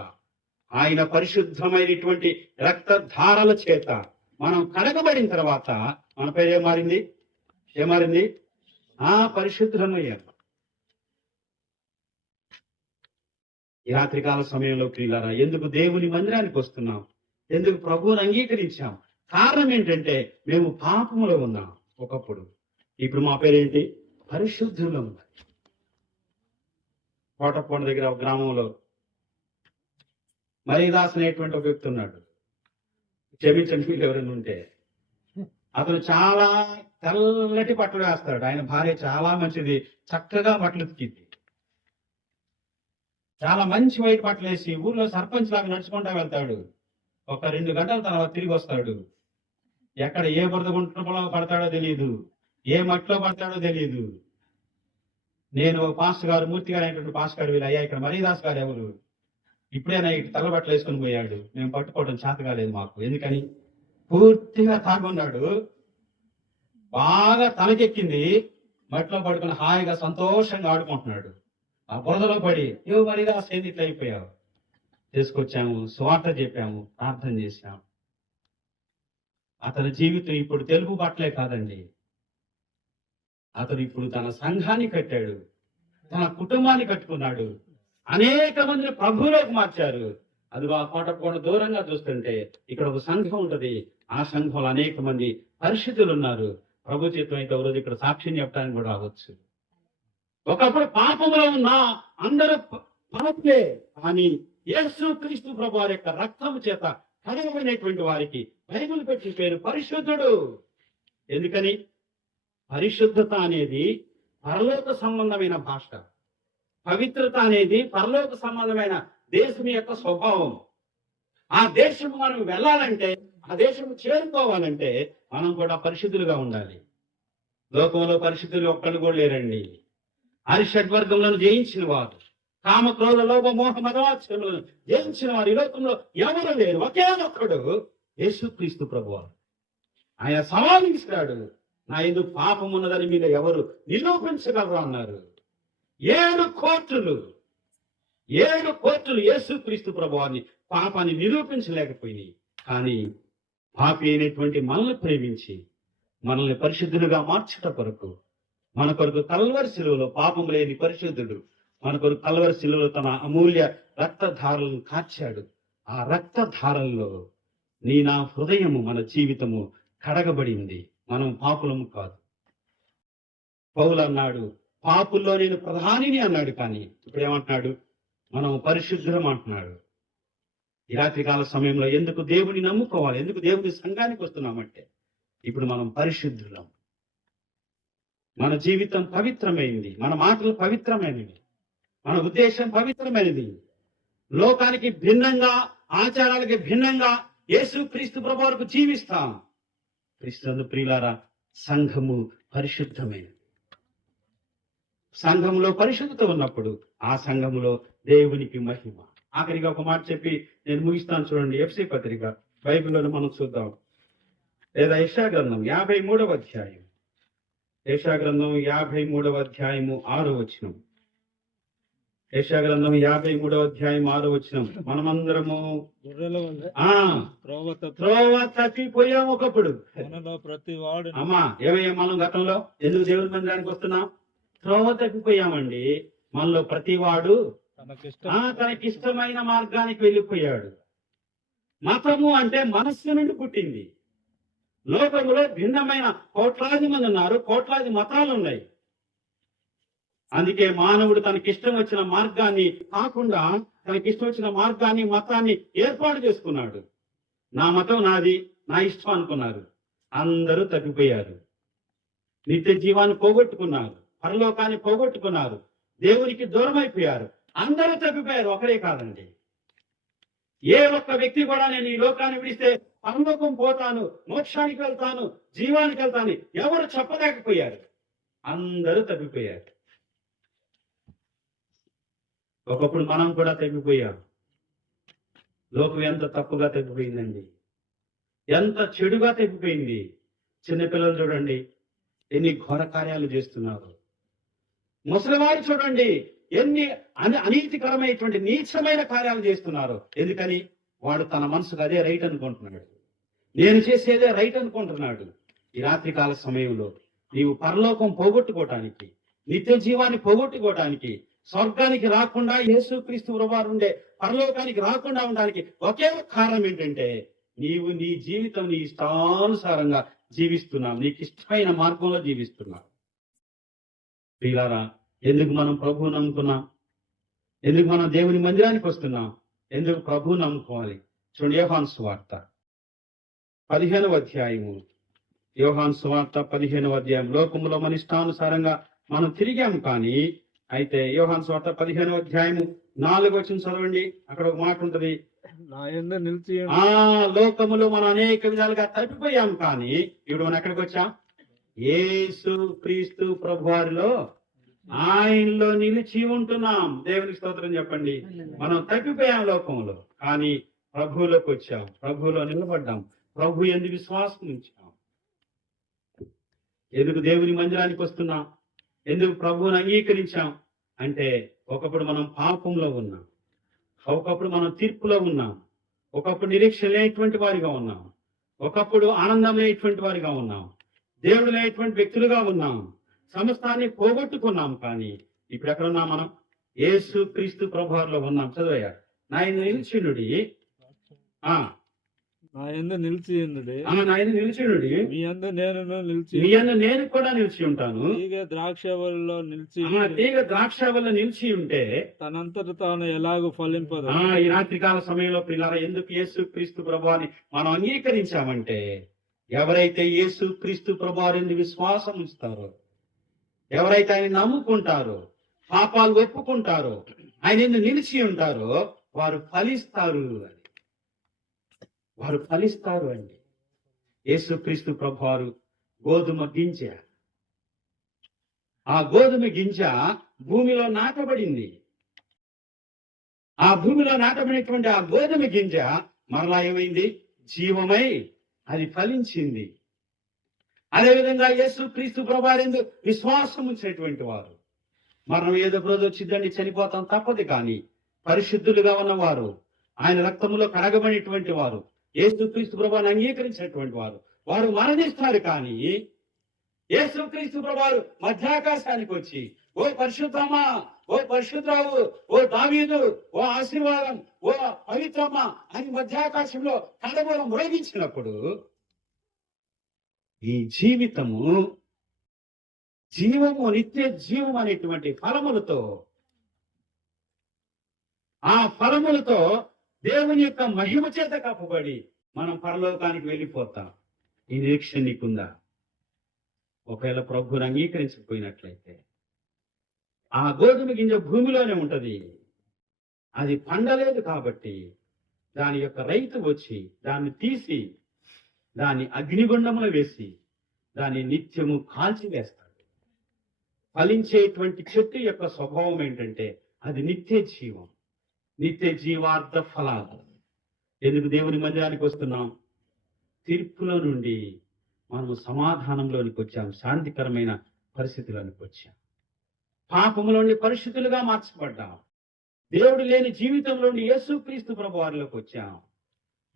ఆయన పరిశుద్ధమైనటువంటి రక్తధారల చేత మనం కడగబడిన తర్వాత మన పేరు ఏమారింది? పరిశుద్ధమయ్యాం. ఈ రాత్రికాల సమయంలో ప్రియులారా, ఎందుకు దేవుని మందిరానికి వస్తున్నాం? ఎందుకు ప్రభువుని అంగీకరించాం? కారణం ఏంటంటే మేము పాపములో ఉన్నాం ఒకప్పుడు. ఇప్పుడు మా పేరేంటి? పరిశుద్ధులు ఉన్నారు. కోటప్పొండ దగ్గర ఒక గ్రామంలో మరీదాస్ అనేటువంటి ఒక వ్యక్తి ఉన్నాడు. క్షమించండి మీరు ఎవరైనా ఉంటే. అతను చాలా తెల్లటి బట్టలు వేస్తాడు. ఆయన భార్య చాలా మంచిది, చక్కగా బట్టలు ఉతికింది. చాలా మంచి వైట్ బట్టలు వేసి ఊర్లో సర్పంచ్ లాగా నడుచుకుంటా వెళ్తాడు. ఒక 2 గంటల తర్వాత తిరిగి వస్తాడు. ఎక్కడ ఏ బురద గుంటలో పడతాడో తెలియదు, ఏ మట్టిలో పడతాడో తెలియదు. నేను పాస్టర్ గారు, మూర్తి గారు అయినటువంటి పాస్టర్ గారు, వీళ్ళు అయ్యా ఇక్కడ మరీదాస్ గారు ఎవరు? ఇప్పుడైనా ఇటు తెల్ల బట్టలు వేసుకుని పోయాడు. మేము పట్టుకోవడం చేత కాలేదు మాకు. ఎందుకని? పూర్తిగా తాగున్నాడు, బాగా తలకెక్కింది, మట్టిలో పడుకుని హాయిగా సంతోషంగా ఆడుకుంటున్నాడు. ఆ బురదలో పడి మరీదాస్ ఏంది ఇట్లా అయిపోయావు? తీసుకొచ్చాము, స్వార్థ చెప్పాము, ప్రార్థన చేశాము. అతని జీవితం ఇప్పుడు తెలుగు బట్టలే కాదండి. అతను ఇప్పుడు తన సంఘాన్ని కట్టాడు, తన కుటుంబాన్ని కట్టుకున్నాడు, అనేక మందిని ప్రభువులోకి మార్చారు. అదిగో ఆ కోటప్పకొండ దూరంగా చూస్తుంటే ఇక్కడ ఒక సంఘం ఉంటది. ఆ సంఘంలో అనేక మంది పరిశుద్ధులు ఉన్నారు. ప్రభు చిత్తం అయితే ఒక రోజు ఇక్కడ సాక్ష్యం చెప్పడానికి కూడా రావచ్చు. ఒకప్పుడు పాపంలో ఉన్న అందరూ పాపలే, కానీ యేసుక్రీస్తు ప్రభు వారి యొక్క రక్తము చేత కడగబడినటువంటి వారికి బైబిల్ పెట్టి పేరు పరిశుద్ధుడు. ఎందుకని? పరిశుద్ధత అనేది పరలోక సంబంధమైన భాష. పవిత్రత అనేది పరలోక సంబంధమైన దేశం యొక్క స్వభావం. ఆ దేశం మనం వెళ్ళాలంటే, ఆ దేశం చేరుకోవాలంటే మనం కూడా పరిశుద్ధులుగా ఉండాలి. లోకంలో పరిశుద్ధులు ఒక్కళ్ళు కూడా లేరండి. హరిషడ్వర్గంలో జయించిన వారు, కామ క్రోధ లోభ మోహ మదవాత్సర్యములను జయించిన వారు ఈ లోకంలో ఎవరు లేరు. ఒకే ఒక్కడు యేసుక్రీస్తు ప్రభువారు. ఆయన సవాలు ఇస్తాడు, నా ఎందుకు పాపం ఉన్నదని మీరు ఎవరు నిరూపించగలరు అన్నారు. 7 కోర్టులు యేసుక్రీస్తు ప్రభువాన్ని పాపాన్ని నిరూపించలేకపోయినాయి. కానీ పాపి అయినటువంటి మనల్ని ప్రేమించి మనల్ని పరిశుద్ధులుగా మార్చట కొరకు, మన కొరకు కల్వరి శిలువలో పాపం లేని పరిశుద్ధుడు మన కొరకు కల్వరి శిలువలో తన అమూల్య రక్తధారలను కార్చాడు. ఆ రక్తధారల్లో నా హృదయము, మన జీవితము కడగబడింది. మనం పాపులము కాదు. పౌలు అన్నాడు, పాపుల్లో నేను ప్రధానిని అన్నాడు. కానీ ఇప్పుడు ఏమంటున్నాడు? మనం పరిశుద్ధులం అంటున్నాడు. ఈ రాత్రికాల సమయంలో ఎందుకు దేవుని నమ్ముకోవాలి? ఎందుకు దేవుని సంఘానికి వస్తున్నామంటే ఇప్పుడు మనం పరిశుద్ధులం. మన జీవితం పవిత్రమైనది, మన మాటలు పవిత్రమైనవి, మన ఉద్దేశం పవిత్రమైనది. లోకానికి భిన్నంగా, ఆచారాలకి భిన్నంగా యేసుక్రీస్తు ప్రభువుకు జీవిస్తాం. క్రీస్తు ప్రియులారా, సంఘము పరిశుద్ధమైనది. సంఘంలో పరిశుద్ధత ఉన్నప్పుడు ఆ సంఘములో దేవునికి మహిమ. ఆఖరిగా ఒక మాట చెప్పి నేను ముగిస్తాను. చూడండి, ఎఫ్సీ పత్రిక బైబిల్లో మనం చూద్దాం. లేదా యెషయా గ్రంథం 53వ అధ్యాయం, యెషయా గ్రంథం 53వ అధ్యాయము 6వ వచనం. యెషయా గ్రంథం 53వ అధ్యాయం 6వ వచనం. మనమందరము గొర్రెల వల్లే ఆ త్రోవ తప్పి త్రోవ తప్పిపోయాం ఒకప్పుడు. మనలో ప్రతి వాడు అమ్మా ఏమయ్యా మనం గతంలో ఎందుకు దేవుని మందిరానికి వస్తున్నాం? త్రోవ తప్పిపోయామండి. మనలో ప్రతి వాడు తనకిష్టమైన మార్గానికి వెళ్ళిపోయాడు. మతము అంటే మనస్సు నుండి పుట్టింది. లోకంలో భిన్నమైన కోట్లాది మంది ఉన్నారు, కోట్లాది మతాలు ఉన్నాయి. అందుకే మానవుడు తనకిష్టం వచ్చిన మార్గాన్ని కాకుండా తనకిష్టం వచ్చిన మార్గాన్ని, మతాన్ని ఏర్పాటు చేసుకున్నాడు. నా మతం నాది, నా ఇష్టం అనుకున్నారు. అందరూ తప్పిపోయారు. నిత్య జీవాన్ని పోగొట్టుకున్నారు, పరలోకాన్ని పోగొట్టుకున్నారు, దేవునికి దూరం అయిపోయారు. అందరూ తప్పిపోయారు, ఒకరే కాదండి. ఏ ఒక్క వ్యక్తి కూడా నేను ఈ లోకాన్ని విడిస్తే పరలోకం పోతాను, మోక్షానికి వెళ్తాను, జీవానికి వెళ్తాను ఎవరు చెప్పలేకపోయారు. అందరూ తప్పిపోయారు. ఒకప్పుడు మనం కూడా తగ్గిపోయాం. లోకం ఎంత తప్పుగా తగ్గిపోయిందండి, ఎంత చెడుగా తగ్గిపోయింది. చిన్నపిల్లలు చూడండి ఎన్ని ఘోర కార్యాలు చేస్తున్నారు. ముసలివారు చూడండి ఎన్ని అనీతికరమైనటువంటి నీచమైన కార్యాలు చేస్తున్నారు. ఎందుకని? వాడు తన మనసుకు అదే రైట్ అనుకుంటున్నాడు, నేను చేసేదే రైట్ అనుకుంటున్నాడు. ఈ రాత్రికాల సమయంలో నీవు పరలోకం పోగొట్టుకోవటానికి, నిత్య జీవాన్ని పోగొట్టుకోవటానికి, స్వర్గానికి రాకుండా యేసుక్రీస్తు ప్రభువారు ఉండే పరలోకానికి రాకుండా ఉండడానికి ఒకే ఒక కారణం ఏంటంటే నీవు నీ జీవితం నీ ఇష్టానుసారంగా జీవిస్తున్నావు, నీకు ఇష్టమైన మార్గంలో జీవిస్తున్నావు. ప్రియులారా, ఎందుకు మనం ప్రభువు నమ్ముకున్నాం? ఎందుకు మనం దేవుని మందిరానికి వస్తున్నాం? ఎందుకు ప్రభువు నమ్ముకోవాలి? చూడండి, యోహాను సువార్త 15వ అధ్యాయము. యోహాను సువార్త 15వ అధ్యాయం. లోకములో మన ఇష్టానుసారంగా మనం తిరిగాము కానీ, అయితే యోహాను సువార్త 15వ అధ్యాయము 4వ వచనం చదవండి. అక్కడ ఒక మాట ఉంటది, నా యందు నిలిచి లోకములో మనం అనేక విధాలుగా తప్పిపోయాం కానీ ఇప్పుడు మనం ఎక్కడికి వచ్చాం? యేసు క్రీస్తు ప్రభువారిలో ఆయనలో నిలిచి ఉంటున్నాం. దేవునికి స్తోత్రం చెప్పండి. మనం తప్పిపోయాం లోకంలో, కానీ ప్రభువులోకి వచ్చాం, ప్రభువులో నిలబడ్డాం, ప్రభు యందు విశ్వాసం ఉంచాం. ఎందుకు దేవుని మందిరానికి వస్తున్నాం? ఎందుకు ప్రభువుని అంగీకరించాం అంటే, ఒకప్పుడు మనం పాపంలో ఉన్నాం, ఒకప్పుడు మనం తీర్పులో ఉన్నాం, ఒకప్పుడు నిరీక్షణ లేనటువంటి వారిగా ఉన్నాం, ఒకప్పుడు ఆనందం లేనటువంటి వారిగా ఉన్నాం, దేవుడు లేనటువంటి వ్యక్తులుగా ఉన్నాం, సమస్తాన్ని పోగొట్టుకున్నాం. కానీ ఇప్పుడు ఎక్కడ ఉన్నాం మనం? యేసు క్రీస్తు ప్రభువారిలో ఉన్నాం. చదవయ్యా, నాయన నిలిచినుడి, నా యందు నిలిచి ఉండుడి, నాయన నిలిచినుడి, మీ యందు నిలిచి, మీ యందు నేను కూడా నిలిచి ఉంటాను. తీగ ద్రాక్షవల్లిలో నిలిచి, తీగ ద్రాక్ష వల్ల నిలిచి ఉంటే తనంతట తాను ఎలాగో ఫలింపదు. ఈ రాత్రికాల సమయంలో పిల్లల ఎందుకు యేసు క్రీస్తు ప్రభువాని మనం అంగీకరించామంటే, ఎవరైతే యేసు క్రీస్తు ప్రభువారిని విశ్వాసం ఉంచుతారో, ఎవరైతే ఆయన నమ్ముకుంటారో, పాపాలు ఒప్పుకుంటారో, ఆయన ఎందుకు నిలిచి ఉంటారో వారు ఫలిస్తారు అని, వారు ఫలిస్తారు అండి. యేసు క్రీస్తు ప్రభువారు గోధుమ గింజ, ఆ గోధుమ గింజ భూమిలో నాటబడింది. ఆ భూమిలో నాటబడినటువంటి ఆ గోధుమ గింజ మరలా ఏమైంది? జీవమై అది ఫలించింది. అదేవిధంగా యేసు క్రీస్తు ప్రభువారందు విశ్వాసం ఉంచినటువంటి వారు, మరణం ఏదో రోజు వచ్చిందండి, చనిపోతాం తప్పదు, కానీ పరిశుద్ధులుగా ఉన్నవారు, ఆయన రక్తములో కడగబడినటువంటి వారు, యేసు క్రీస్తు ప్రభువాన్ని అంగీకరించినటువంటి వారు, వారు మరణిస్తారు. కానీ యేసు క్రీస్తు ప్రభువారు మధ్యాకాశానికి వచ్చి, ఓ పరిశుద్ధమ్మా, ఓ పరిశుద్ధరావు, ఓ దావీదు, ఓ ఆశీర్వాదం, ఓ పవిత్రమ్మ అని మధ్యాకాశంలో కడగోళం మ్రోగించినప్పుడు ఈ జీవితము, జీవము, నిత్య జీవం అనేటువంటి ఫలములతో, ఆ ఫలములతో దేవుని యొక్క మహిమ చేత కప్పబడి మనం పరలోకానికి వెళ్ళిపోతాం. ఈ నిరీక్షణ నీకుందా? ఒకవేళ ప్రభువుని అంగీకరించకపోయినట్లయితే ఆ గోధుమ గింజ భూమిలోనే ఉంటది, అది పండలేదు. కాబట్టి దాని యొక్క రైతు వచ్చి దాన్ని తీసి దాన్ని అగ్నిగుండంలో వేసి దాన్ని నిత్యము కాల్చివేస్తాడు. ఫలించేటువంటి చెట్టు యొక్క స్వభావం ఏంటంటే అది నిత్య జీవం, నిత్య జీవార్థ ఫలాలు. ఎందుకు దేవుని మందిరానికి వస్తున్నాం? తీర్పులో నుండి మనము సమాధానంలోనికి వచ్చాం, శాంతికరమైన పరిస్థితుల్లోనికి వచ్చాం, పాపములోని పరిస్థితులుగా మార్చబడ్డాం. దేవుడు లేని జీవితంలో నుండి యేసుక్రీస్తు ప్రభు వారిలోకి వచ్చాం.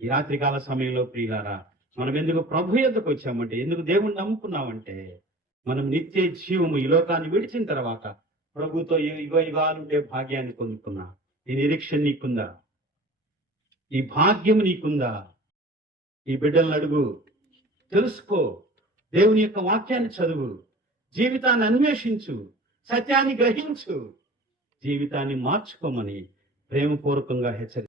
ఈ రాత్రికాల సమయంలో ప్రియులారా, మనం ఎందుకు ప్రభు యొద్దకు వచ్చామంటే, ఎందుకు దేవుణ్ణి నమ్ముకున్నామంటే, మనం నిత్య జీవము ఈ లోకాన్ని విడిచిన తర్వాత ప్రభుతో యుగ యుగాలుండే భాగ్యాన్ని పొందుకున్నా. ఈ నిరీక్షణ నీకుందా? ఈ భాగ్యం నీకుందా? ఈ బిడ్డలను అడుగు, తెలుసుకో, దేవుని యొక్క వాక్యాన్ని చదువు, జీవితాన్ని అన్వేషించు, సత్యాన్ని గ్రహించు, జీవితాన్ని మార్చుకోమని ప్రేమపూర్వకంగా హెచ్చరి